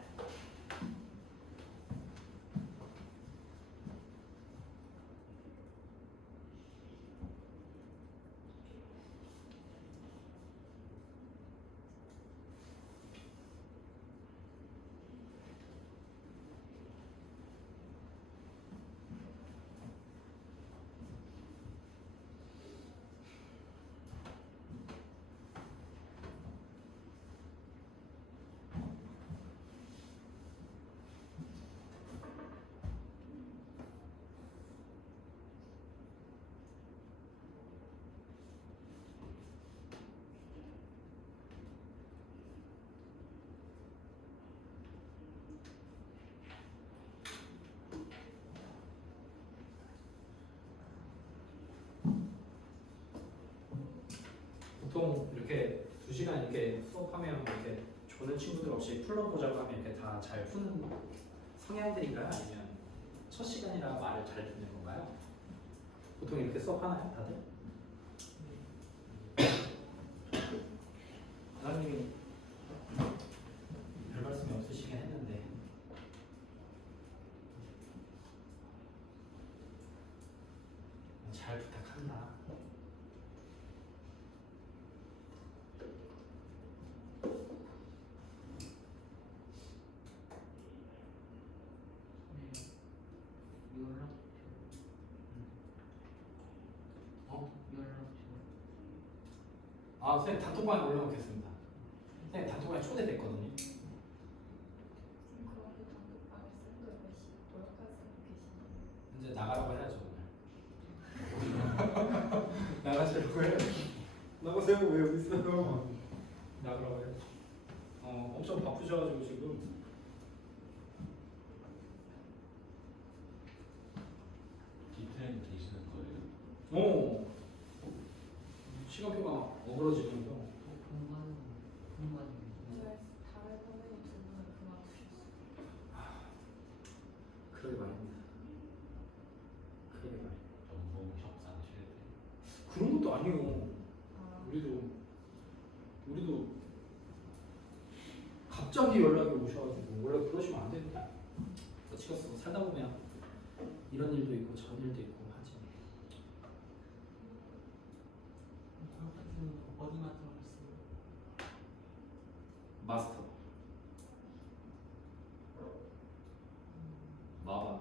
보통 이렇게 2시간 이렇게 수업하면 이렇게 조는 친구들 없이 풀어보자고 하면 이렇게 다 잘 푸는 성향들인가요? 아니면 첫 시간이라 말을 잘 듣는 건가요? 보통 이렇게 수업하나요, 다들? 사장님이 별 말씀이 없으시긴 했는데 잘 부탁한다. 선생님 단톡방에 올려놓겠습니다. 선생님 단톡방에 초대됐거든요. 이제 나가라고 해야죠 오늘. 나가시라고 해야죠. 나가세요. 왜 여기 있어요? 나가라고 해야죠. 엄청 바쁘셔가지고 지금. 디테일이 되시는 거예요? 시간표가 어그러지면서. 그러게 말입니다. 그러게 말입니다. 연봉 협상 실패. 그런 것도 아니에요. 우리도 갑자기 연락이 오셔가지고 원래 그러시면 안 되는데 어찌겠어. 살다 보면 이런 일도 있고 저런 일도 있고 하지. 어디 맡아봤어요? 마스터 마반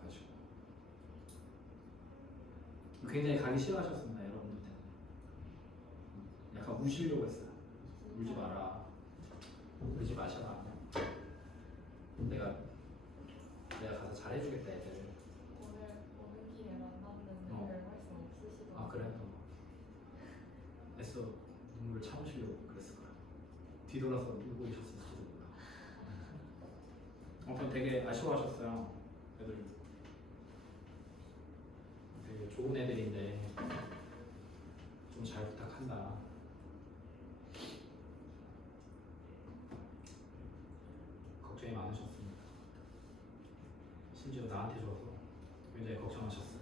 가지고 굉장히 가기 싫어하셨습니다, 여러분들 때문에. 약간 우시려고 했어요. 울지 마라. 울지 마셔라. 내가 가서 잘해주겠다 애들. 오는 길에 만났는데 어. 별 말씀 없으시더라고요. 아 그래? 애써 눈물을 참으시려고 그랬을 거야. 뒤돌아서 울고 계셨을지도 몰라. 아무튼 되게 아쉬워하셨어요. 애들 되게 좋은 애들인데 좀 잘 부탁한다. 걱정이 많으셨습니다. 심지어 나한테 줘서 굉장히 걱정하셨어요.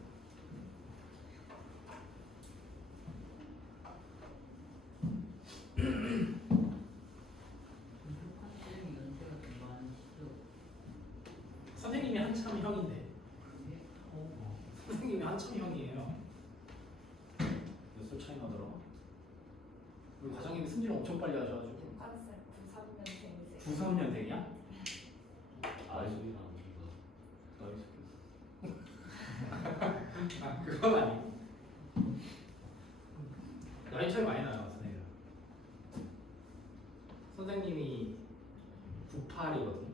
선생님 연세가 좀 많으시죠? 선생님이 한참 형인데. 그게 선생님이 한참 형이에요. 몇 살 차이 나더라? 우리 과장님이 승진 엄청 빨리 하셔가지고. 컨셉 93년생이세요. 93년생이야? 아이소리랑 아 그건 아니고. 나이 차이 많이 나요 선생님. 선생님이 98이거든.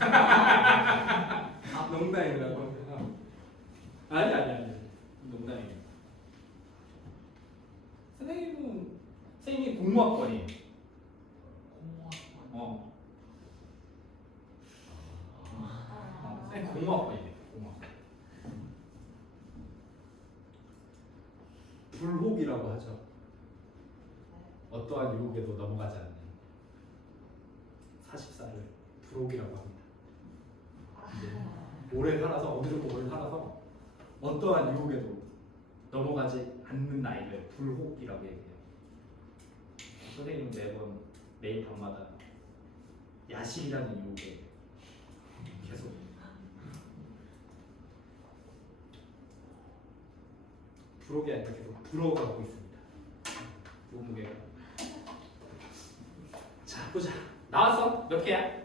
아 농담이라고. 아니. 농담이에요. 선생님이 공무학번이에요. 공무학번. 선생님 공무학번이에요. 공무학. 불혹이라고 하죠. 어떠한 유혹에도 넘어가지 않는 40살을 불혹이라고 합니다. 이제 오래 살아서 어디로 오래 살아서 어떠한 유혹에도 넘어가지 않는 나이를 불혹이라고 얘기해요. 선생님은 매번 매일 밤마다 야식이라는 유혹에 계속 불혹이 아니라 계속 불어가고 있습니다. 몸무게가. 자 보자. 나왔어? 몇 개야?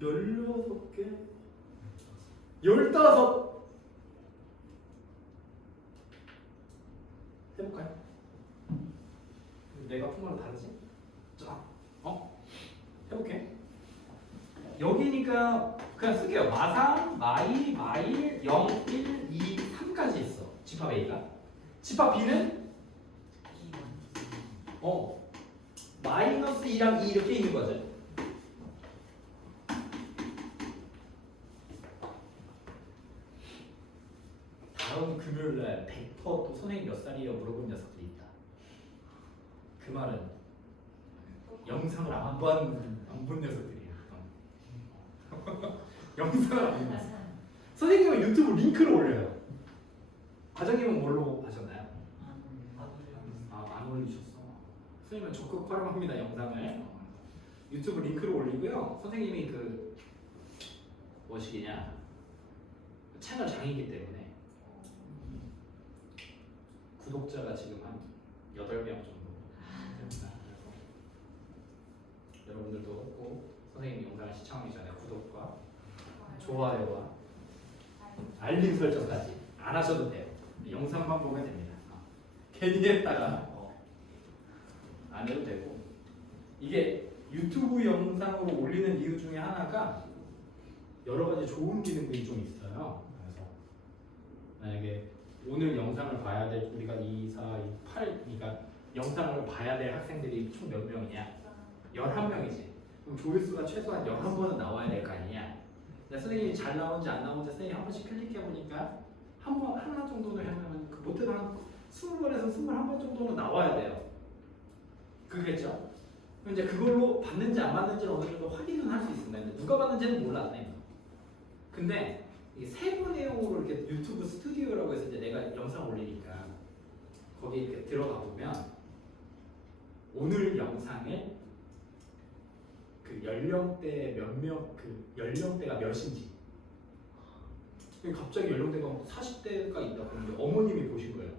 16개? 15! 해볼까요? 내가 푼 거랑 다르지? 자, 해볼게. 여기니까 그냥 쓸게요. 마삼, 마이, 마일, 0, 1, 2, 3까지 있어. 집합 A가. 집합 B는? 마이너스 2랑 2 이렇게 있는 거죠. 다음 금요일날 100% 또 선생님 몇 살이에요? 물어본 녀석들이 있다. 그 말은 영상을 안 본 녀석들이에요. 영상을 안 본 녀석. 선생님은 유튜브 링크를 올려요. 과장님은 뭘로 하셨나요? 안 올리셨어. 선생님은 적극 활용합니다 영상을. 유튜브 링크를 올리고요. 선생님이 그 뭐시기냐 채널 장이기 때문에 구독자가 지금 한 8명 정도 됩니다. 그래서 여러분들도 꼭 선생님 영상을 시청하기 전에 구독과 좋아요와 알림 설정까지 안 하셔도 돼요. 영상만 보면 됩니다. 괜히 했다가 안 해도 되고. 이게 유튜브 영상으로 올리는 이유 중에 하나가 여러 가지 좋은 기능들이 좀 있어요. 그래서 만약에 오늘 영상을 봐야 될 우리가 2, 4, 8 그러니까 영상을 봐야 될 학생들이 총 몇 명이냐? 11명이지. 그럼 조회수가 최소한 11번은 나와야 될 거 아니냐? 근데 선생님이 잘 나오는지 안 나오는지 선생님이 한 번씩 클릭해 보니까 한 번 하나 정도는 하면 그 못해도 한 20번에서 21번 정도는 나와야 돼요. 그겠죠? 그럼 이제 그걸로 받는지 안 받는지를 어느 정도 확인은 할 수 있습니다. 근데 누가 받는지는 몰랐네. 근데 이게 세부 내용으로 이렇게 유튜브 스튜디오라고 해서 이제 내가 영상 올리니까 거기 이렇게 들어가 보면 오늘 영상에 그 연령대 몇 명, 그 연령대가 몇인지 갑자기 연령대가 40대가 있다 그러는데 어머님이 보신 거예요.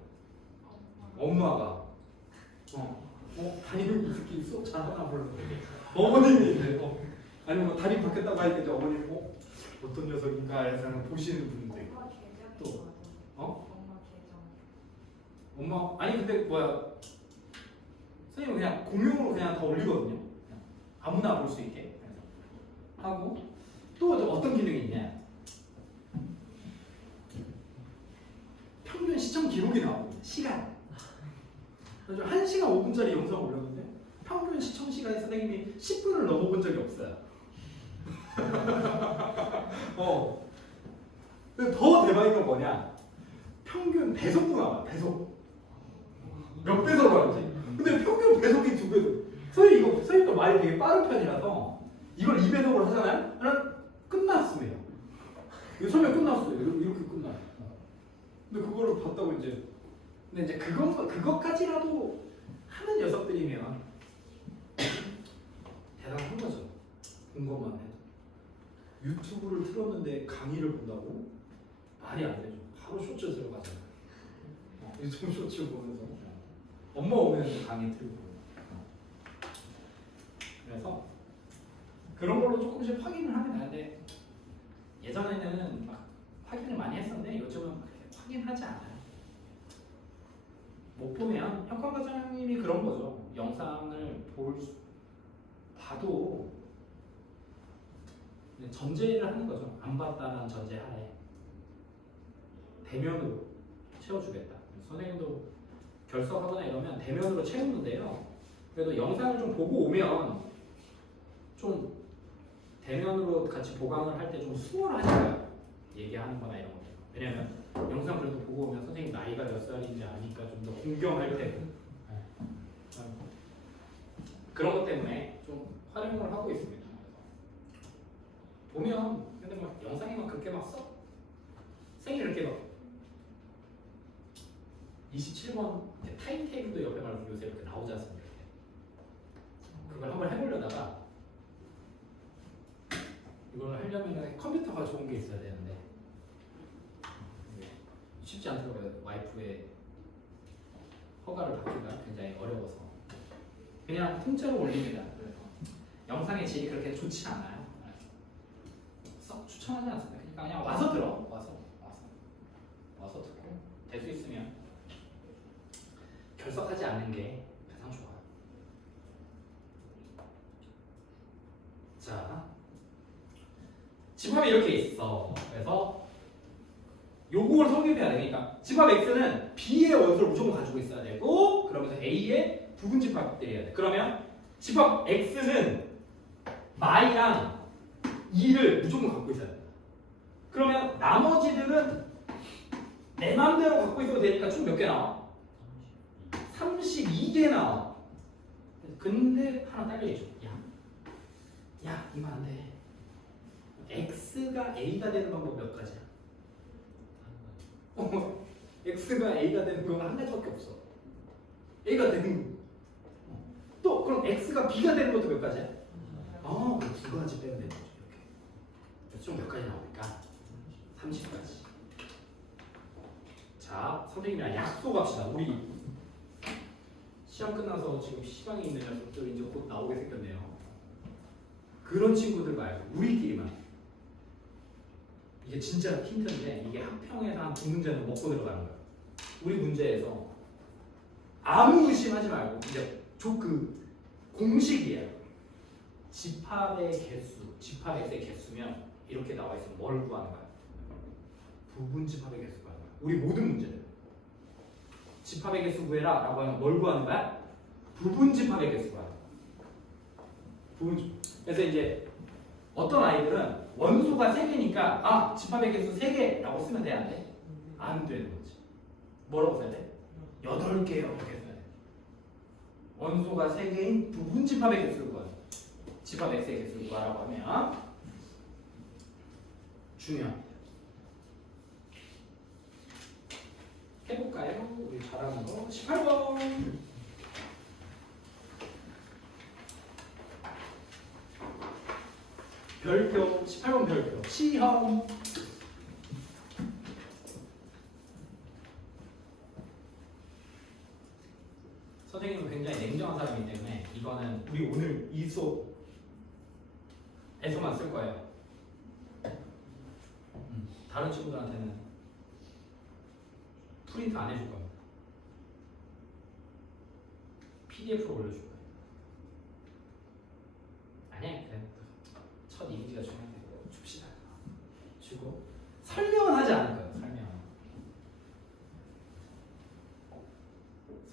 엄마가 담임 이 새끼 수업 잘하나 몰라. 어머님이 이제 아니면 뭐 담임 바뀌었다고 하니까 이제 어머님이 어떤 녀석인가 해서 보시는 분들. 엄마 계정이 또, 맞아. 어? 엄마 계정. 엄마 아니 근데 뭐야? 선생님 그냥 공용으로 그냥 다 올리거든요. 그냥 아무나 볼 수 있게 그래서 하고 또 어떤 기능이 있냐? 평균 시청 기록이 나오고 시간. 그래서 1시간 5분짜리 영상 올렸는데 평균 시청 시간이 선생님이 10분을 넘어본 적이 없어요. 근데 더 대박인 건 뭐냐? 평균 배속도 나와. 배속. 몇 배속을 하는지. 근데 평균 배속이 2배속. 선생님도 말이 되게 빠른 편이라서 이걸 2배속을 하잖아요? 그러면 끝났습니다. 이거 설명 끝났어요. 이렇게 끝나요. 근데 그거를 봤다고 이제 근데 이제 그것까지라도 하는 녀석들이면 대단한 거죠. 본 것만 해도. 유튜브를 틀었는데 강의를 본다고? 말이 안 되죠. 바로 쇼츠 들어가잖아요. 유튜브 쇼츠 보면서 엄마 오면 강의 틀고. 그래서 그런 걸로 조금씩 확인을 하면 되는데 예전에는 막 확인을 많이 했었는데 요즘은 그렇게 확인하지 않아요. 못 보면 혁관 과장님이 그런 거죠. 영상을 봐도 전제를 하는 거죠. 안 봤다는 전제 하에 대면으로 채워주겠다. 선생님도 결석하거나 이러면 대면으로 채우는데요. 그래도 영상을 좀 보고 오면 좀 대면으로 같이 보강을 할 때 좀 수월하니까요. 얘기하는 거나 이런 것들. 왜냐면 영상 그래도 보고 오면 선생님 나이가 몇 살인지 아니까 좀 더 공경할 테고. 그런 것 때문에 좀 활용을 하고 있습니다. 보면 근데 막 영상이 막 그렇게 막 써? 생일 이렇게 막 27번 타임테이블도 옆에 말고 요새 이렇게 나오지 않습니까? 그걸 한번 해보려다가 이걸 하려면 컴퓨터가 좋은 게 있어야 되는데 쉽지 않더라고요. 와이프의 허가를 받기가 굉장히 어려워서 그냥 통째로 올립니다. 그래서 영상의 질이 그렇게 좋지 않아요. 썩 추천하지 않습니다. 그러니까 그냥 와서 들어. 와서 듣고 될 수 있으면 결석하지 않는 게 가장 좋아요. 자, 집합이 이렇게 있어. 그래서 요걸 성립해야 되니까 집합 X는 B의 원소를 무조건 가지고 있어야 되고 그러면서 A의 부분집합들이어야 돼. 그러면 집합 X는 마이랑 2를 무조건 갖고 있어야 돼. 그러면 나머지들은 내 맘대로 갖고 있어도 되니까 총 몇 개 나와? 32개 나와. 근데 하나 딸려있죠. 야, 이거 안 돼. X가 A가 되는 방법 몇 가지야? X가 A가 되는 건 한 가지밖에 없어. A가 되는 또 그럼 X가 B가 되는 것도 몇 가지야? 두 가지 빼면 되는 거죠. 이렇게. 총 몇 가지 나옵니까? 30가지. 자, 선생님이랑 약속합시다. 우리 시험 끝나서 지금 시방에 있는 녀석들 이제 곧 나오게 생겼네요. 그런 친구들 말고 우리끼리만. 이게 진짜 힌트인데 이게 학평에서 한 두 문제는 먹고 들어가는 거예요. 우리 문제에서 아무 의심하지 말고 이제 그 공식이에요. 집합의 개수, 집합 X의 개수면 이렇게 나와 있으면 뭘 구하는 거야? 부분 집합의 개수 구하는 거야. 우리 모든 문제는 집합의 개수 구해라 라고 하면 뭘 구하는 거야? 부분 집합의 개수 구하는 거야. 부분 집합. 그래서 이제 어떤 아이들은 원소가 3개니까 집합의 개수 3개라고 쓰면 돼? 안 돼? 안 되는 거지. 뭐라고 써야 돼? 8개요 이렇게 써야 돼. 원소가 3개인 부분 집합의 개수를 구하는 거야. 집합 X의 개수를 구하라고 하면 중요합니다. 해볼까요? 우리 잘하는 거 18번 별표 18번 별표 시험 선생님은 굉장히 냉정한 사람이기 때문에 이거는 우리 오늘 이 수업에서만 쓸 거예요. 다른 친구들한테는 프린트 안 해줄 겁니다. PDF로 올려줄 거예요. 아니야, 그냥 첫 이미지가 중요한데 줍시다. 주고 설명은 하지 않을 거예요.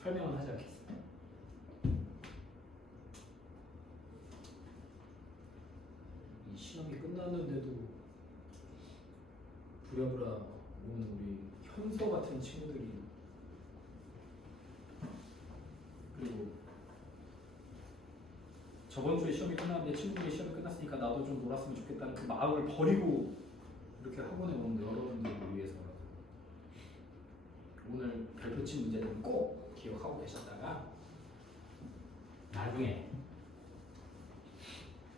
설명은 하지 않겠습니다. 이 시험이 끝났는데도 부랴부랴 온 우리 현서 같은 친구들이, 그리고 저번 주에 시험이 끝났는데 친구들이 시험이 끝났으니까 나도 좀 놀았으면 좋겠다는 그 마음을 버리고 이렇게 학원에 온 여러분들을 위해서라도 오늘 별표친 문제들은 꼭 기억하고 계셨다가 나중에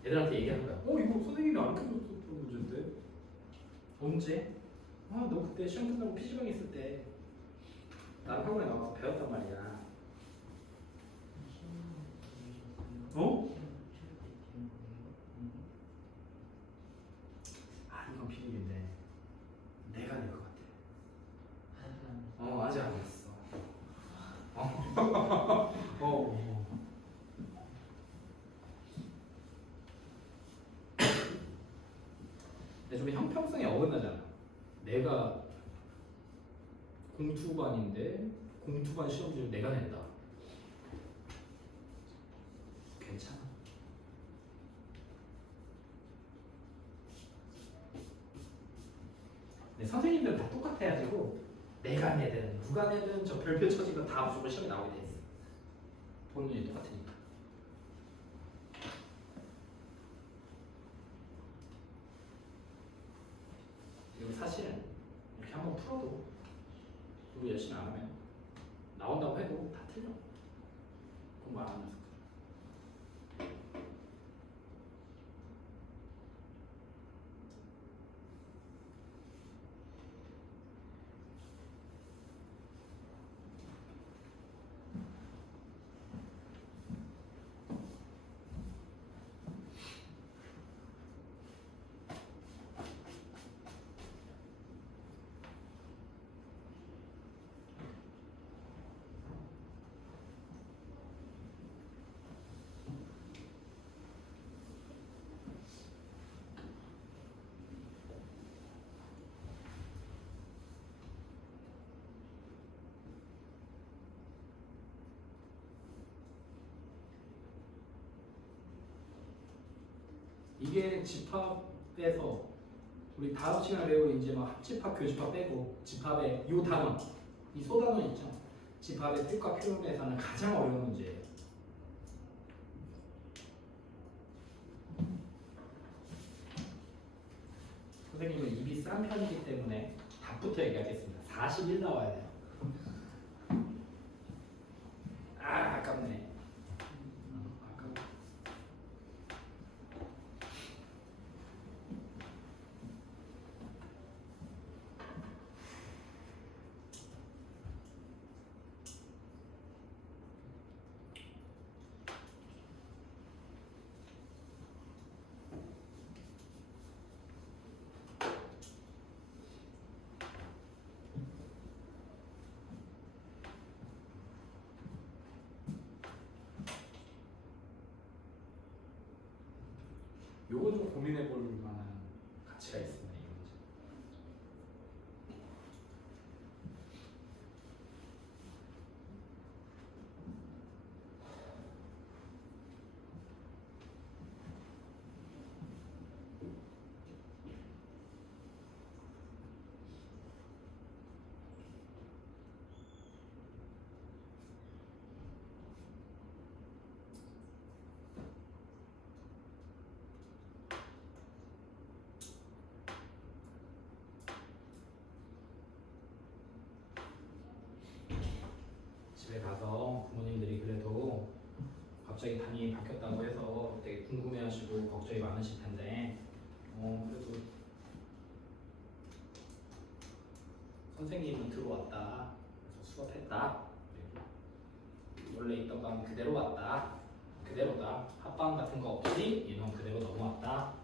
애들한테 얘기하는 거야. 이거 선생님이 안 가르쳐줬던 문제인데. 언제? 너 그때 시험 끝나고 PC방에 있을 때 나랑 학원에 나와서 배웠단 말이야. 어? 이건 비밀인데 내가 낼 것 같아. 아직 안 됐어. 근데 좀 형평성에 어긋나잖아. 내가 공투반인데 공투반 시험지를 내가 낸다. 괜찮아. 근데 선생님들은 다 똑같아가지고 내가 내든 누가 내든 저 별표 쳐지고 다 무조건 시험에 나오게 돼 있어. 본인이 똑같으니까. 그리고 사실은 이렇게 한번 풀어도 공부 열심히 안 하면 나온다고 해도 다 틀려. 공부 안 하면서. 이게 집합에서 우리 다음 시간에 배울 이제 막 합집합, 교집합 빼고 집합의 이 단원, 이 소단원 있죠. 집합의 뜻과 표현에서는 가장 어려운 문제예요. 선생님은 입이 싼 편이기 때문에 답부터 얘기하겠습니다. 41 나와야 돼요. 아깝네. 아까워. 요거 좀 고민해 볼 만한 가치가 있습니다. 이 문제. 집에 가서 부모님들이 그래도 갑자기 담임이 바뀌었다고 해서 되게 궁금해하시고 걱정이 많으실 텐데 그래도 선생님은 들어왔다. 그래서 수업했다. 그리고 원래 있던 방 그대로 왔다. 그대로다. 합방 같은 거 없이 인원 그대로 넘어왔다.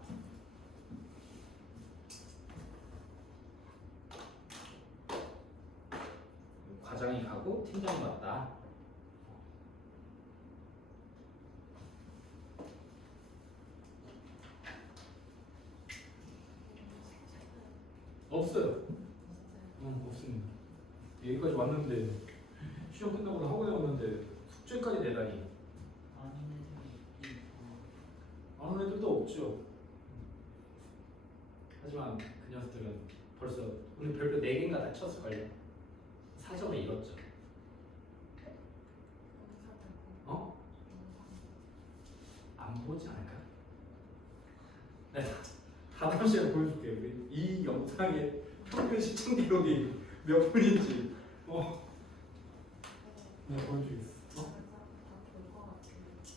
갖고 팀장이 왔다. 없어요. 없습니다. 여기까지 왔는데 시험 끝나고 학원에 왔는데 숙제까지 내다니. 아는 애들도 없죠. 하지만 그 녀석들은 벌써 우리 별표 4개인가 다 쳤을걸요. 4점에 잃었죠. 어? 안 보지 않을까? 네, 다다음 시간에 보여줄게요. 우리 이 영상의 평균 시청 기록이 몇 분인지 내가 보여주겠어.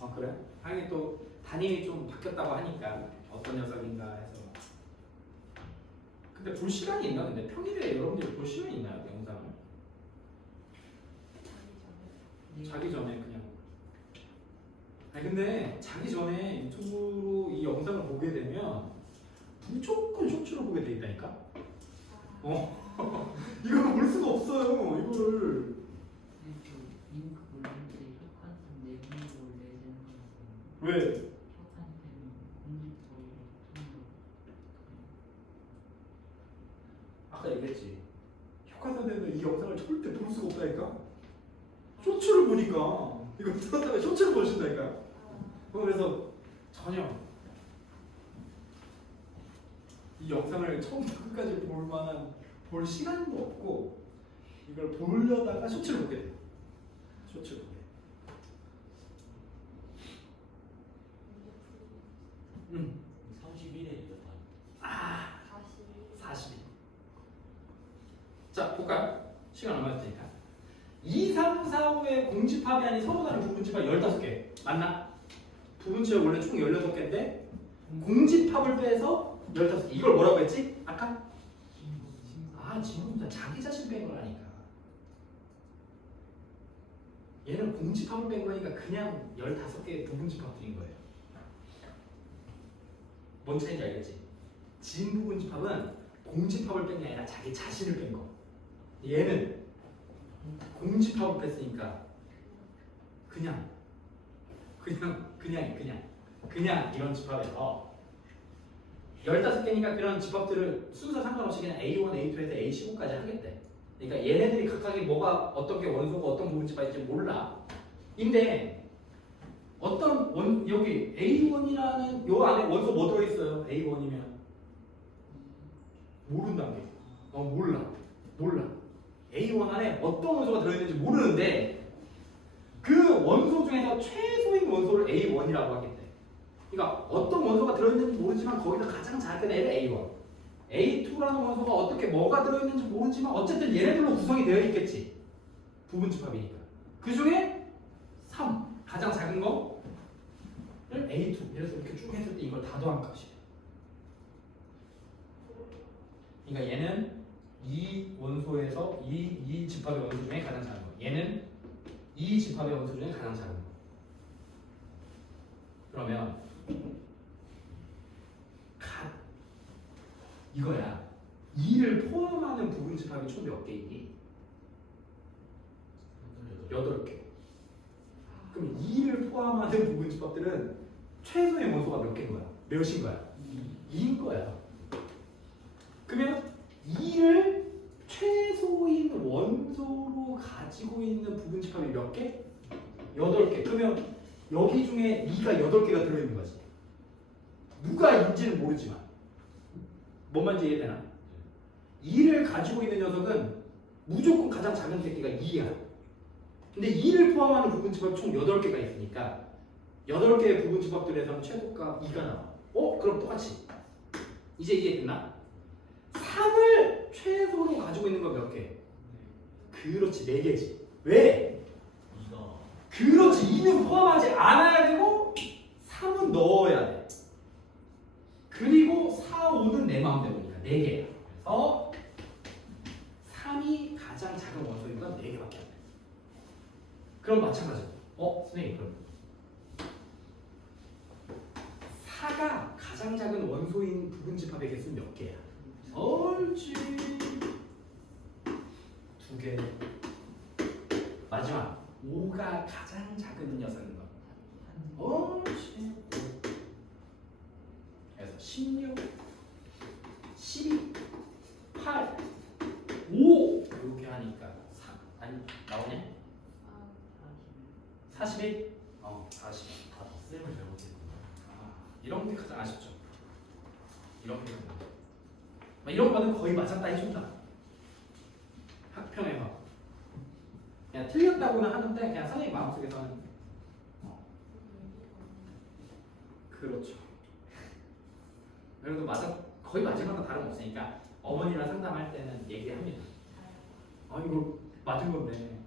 아 그래? 하긴 또 담임이 좀 바뀌었다고 하니까 어떤 녀석인가 해서. 근데 볼 시간이 있나? 근데 평일에 여러분들이 볼 시간이 있나요? 영상을? 자기 전에 그냥. 아니 근데 자기 전에 유튜브로 이 영상을 보게 되면 무조건 쇼츠로 보게 돼 있다니까? 이걸 볼 수가 없어요. 이걸. 링크 올리는데 협찬 내부로 내는 거라서 왜? 협찬 때문에 공식적으로 아까 얘기했지. 효과선생님은 이 영상을 절대 볼 수가 없다니까? 쇼츠를 보니까 이거 들었다가 쇼츠를 보신다니까? 그래서 전혀 이 영상을 처음부터 끝까지 볼 만한 볼 시간도 없고 이걸 보려다가 쇼츠를 보게 돼. 쇼츠를 보게. 31회 이겼다. 40일. 자, 볼까요? 시간 얼마 됐으니까. 2, 3, 4, 5의 공집합이 아닌 서로 다른 부분집합 15개. 맞나? 부분집합 원래 총 16개인데 공집합을 빼서 15개. 이걸 뭐라고 했지? 아까? 진짜 자기 자신 뺀 거라니까. 얘는 공집합을 뺀 거니까 그냥 15개의 부분집합들인 거예요. 뭔 차이인지 알겠지? 진부분집합은 공집합을 뺀 게 아니라 자기 자신을 뺀 거. 얘는 공집합을 뺐으니까 그냥 이런 집합에서 15개니까 그런 집합들을 순서 상관없이 그냥 A1, A2에서 A15까지 하겠대. 그러니까 얘네들이 각각이 뭐가 어떤 게 원소고 어떤 부분집합인지 몰라. 근데 어떤 여기 A1이라는 요 안에 원소 뭐 들어있어요? A1이면 모른다는 게. 몰라. A1 안에 어떤 원소가 들어있는지 모르는데 그 원소 중에서 최소인 원소를 A1이라고 하겠대. 그러니까 어떤 원소가 들어있는지 모르지만 거기서 가장 작은 애를 A1. A2라는 원소가 어떻게 뭐가 들어있는지 모르지만 어쨌든 얘네들로 구성이 되어 있겠지. 부분집합이니까. 그 중에 3 가장 작은 거를 A2. 그래서 이렇게 쭉 했을 때 이걸 다 더한 값이에요. 그러니까 얘는 이 원소에서 이 집합의 원소 중에 가장 작은 거. 얘는 이 집합의 원소 중에 가장 작은 거. 그러면 이거야. 2를 포함하는 부분 집합이 총 몇 개이니? 8개. 그럼 2를 포함하는 부분 집합들은 최소의 원소가 몇 개인 거야? 몇인 거야? 2인 거야. 그러면 2를 최소인 원소로 가지고 있는 부분 집합이 몇 개? 8개. 그러면 여기 중에 2가 8개가 들어있는 거지. 누가인지는 모르지만 뭔 말인지 이해되나? 2를 가지고 있는 녀석은 무조건 가장 작은 새끼가 2야. 근데 2를 포함하는 부분 집합이 총 8개가 있으니까 8개의 부분 집합들에서는 최고가 2가 나와. 그럼 똑같이 이제 이해됐나? 3을 최소로 가지고 있는 건 몇 개? 그렇지, 4개지. 왜? 2가 그렇지, 2는 포함하지 않아야 되고 3은 넣어야 돼. 그리고 4, 5는 내 마음대로니까 4개야. 그래서 3이 가장 작은 원소인 건 4개밖에 안 돼. 그럼 마찬가지로 선생님 그럼 4가 가장 작은 원소인 부분집합의 개수는 몇 개야? 옳지. 2개. 5가 가장 작은 녀석인 거. 옳지. 그래서 16, 12, 8, 5 이렇게 하니까 4 아니 나오네? 아, 41? 40. 다 덧셈을 잘못했구나. 이런 게 가장 아쉽죠. 이런 게 가장 이런 거는 거의 맞았다 해준다. 학평에서 그냥 틀렸다고는 하는데 그냥 선생님 마음속에서는 그렇죠. 그래도 거의 맞은 거는 다름없으니까 어머니랑 상담할 때는 얘기합니다. 아 이거 맞은 건데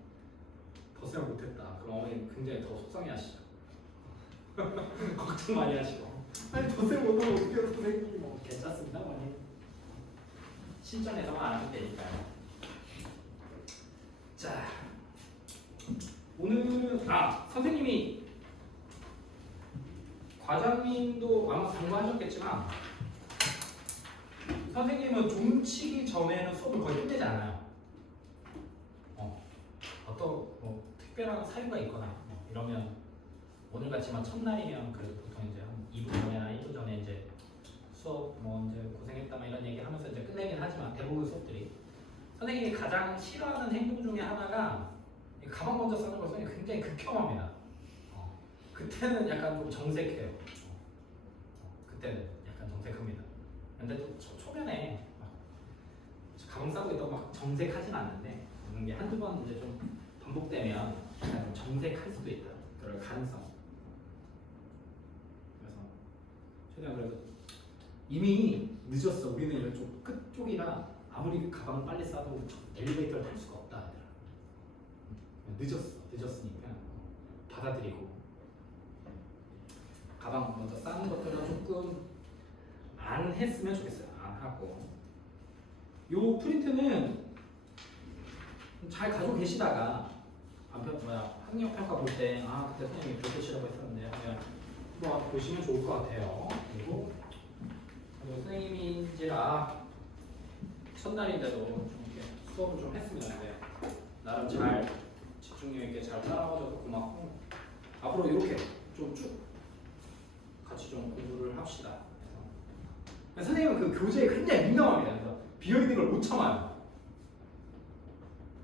덧셈을 못했다. 그럼 어머니 굉장히 더 속상해하시죠. 걱정 많이 하시고 아니 덧셈 못하면 어떻게 해요 선생님. 뭐 괜찮습니다 어머니. 실전에서만 안 하면 되니까요. 자 오늘은 선생님이 과장님도 아마 공부하셨겠지만 선생님은 종치기 전에는 수업을 거의 끝내지 않아요. 어떤 뭐 특별한 사유가 있거나 이러면 오늘 같지만 첫날이면 그래도 보통 이제 한 2분 전에나 1분 전에 이제 수업 뭐 이제 고생했다 막 이런 얘기 하면서 이제 끝내긴 하지만 대부분 수업들이 선생님이 가장 싫어하는 행동 중에 하나가 이 가방 먼저 싸는 걸 선생님이 굉장히 극혐합니다. 그때는 약간 좀 정색해요. 그때는 약간 정색합니다. 근데 또 초면에 막 가방 싸고 있다고 막 정색하진 않는데 이게 한두 번 이제 좀 반복되면 약간 좀 정색할 수도 있다. 그럴 가능성. 그래서 최대한 그래도 이미 늦었어. 우리는 이쪽 끝쪽이라 아무리 가방을 빨리 싸도 엘리베이터를 탈 수가 없다. 늦었으니까 받아들이고 가방 먼저 싸는 것들은 조금 안 했으면 좋겠어요. 안 하고 요 프린트는 잘 가지고 계시다가 학력 평가 볼 때 그때 선생님이 그렇게 치라고 했었는데 하면 뭐 보시면 좋을 것 같아요. 그리고 선생님인지라 첫날인데도 좀 이렇게 수업을 좀 했으면 돼요. 나름 잘 집중력 있게 잘 따라와줘서 고맙고 앞으로 이렇게 좀 쭉 같이 좀 공부를 합시다. 그래서 선생님은 그 교재에 굉장히 민감합니다. 그래서 비어 있는 걸 못 참아요.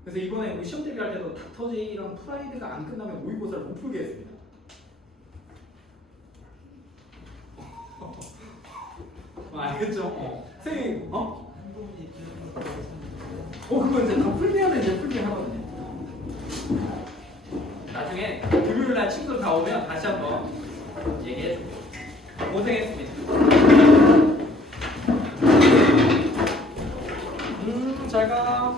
그래서 이번에 우리 시험 대비할 때도 닥터제이랑 프라이드가 안 끝나면 모의고사를 못 풀게 했습니다. 알겠죠? 선생님, 그거 이제 다 풀면 이제 풀게 하거든요. 나중에 금요일날 친구들 다 오면 다시 한번 얘기해줄게요. 고생했습니다. 잘 가.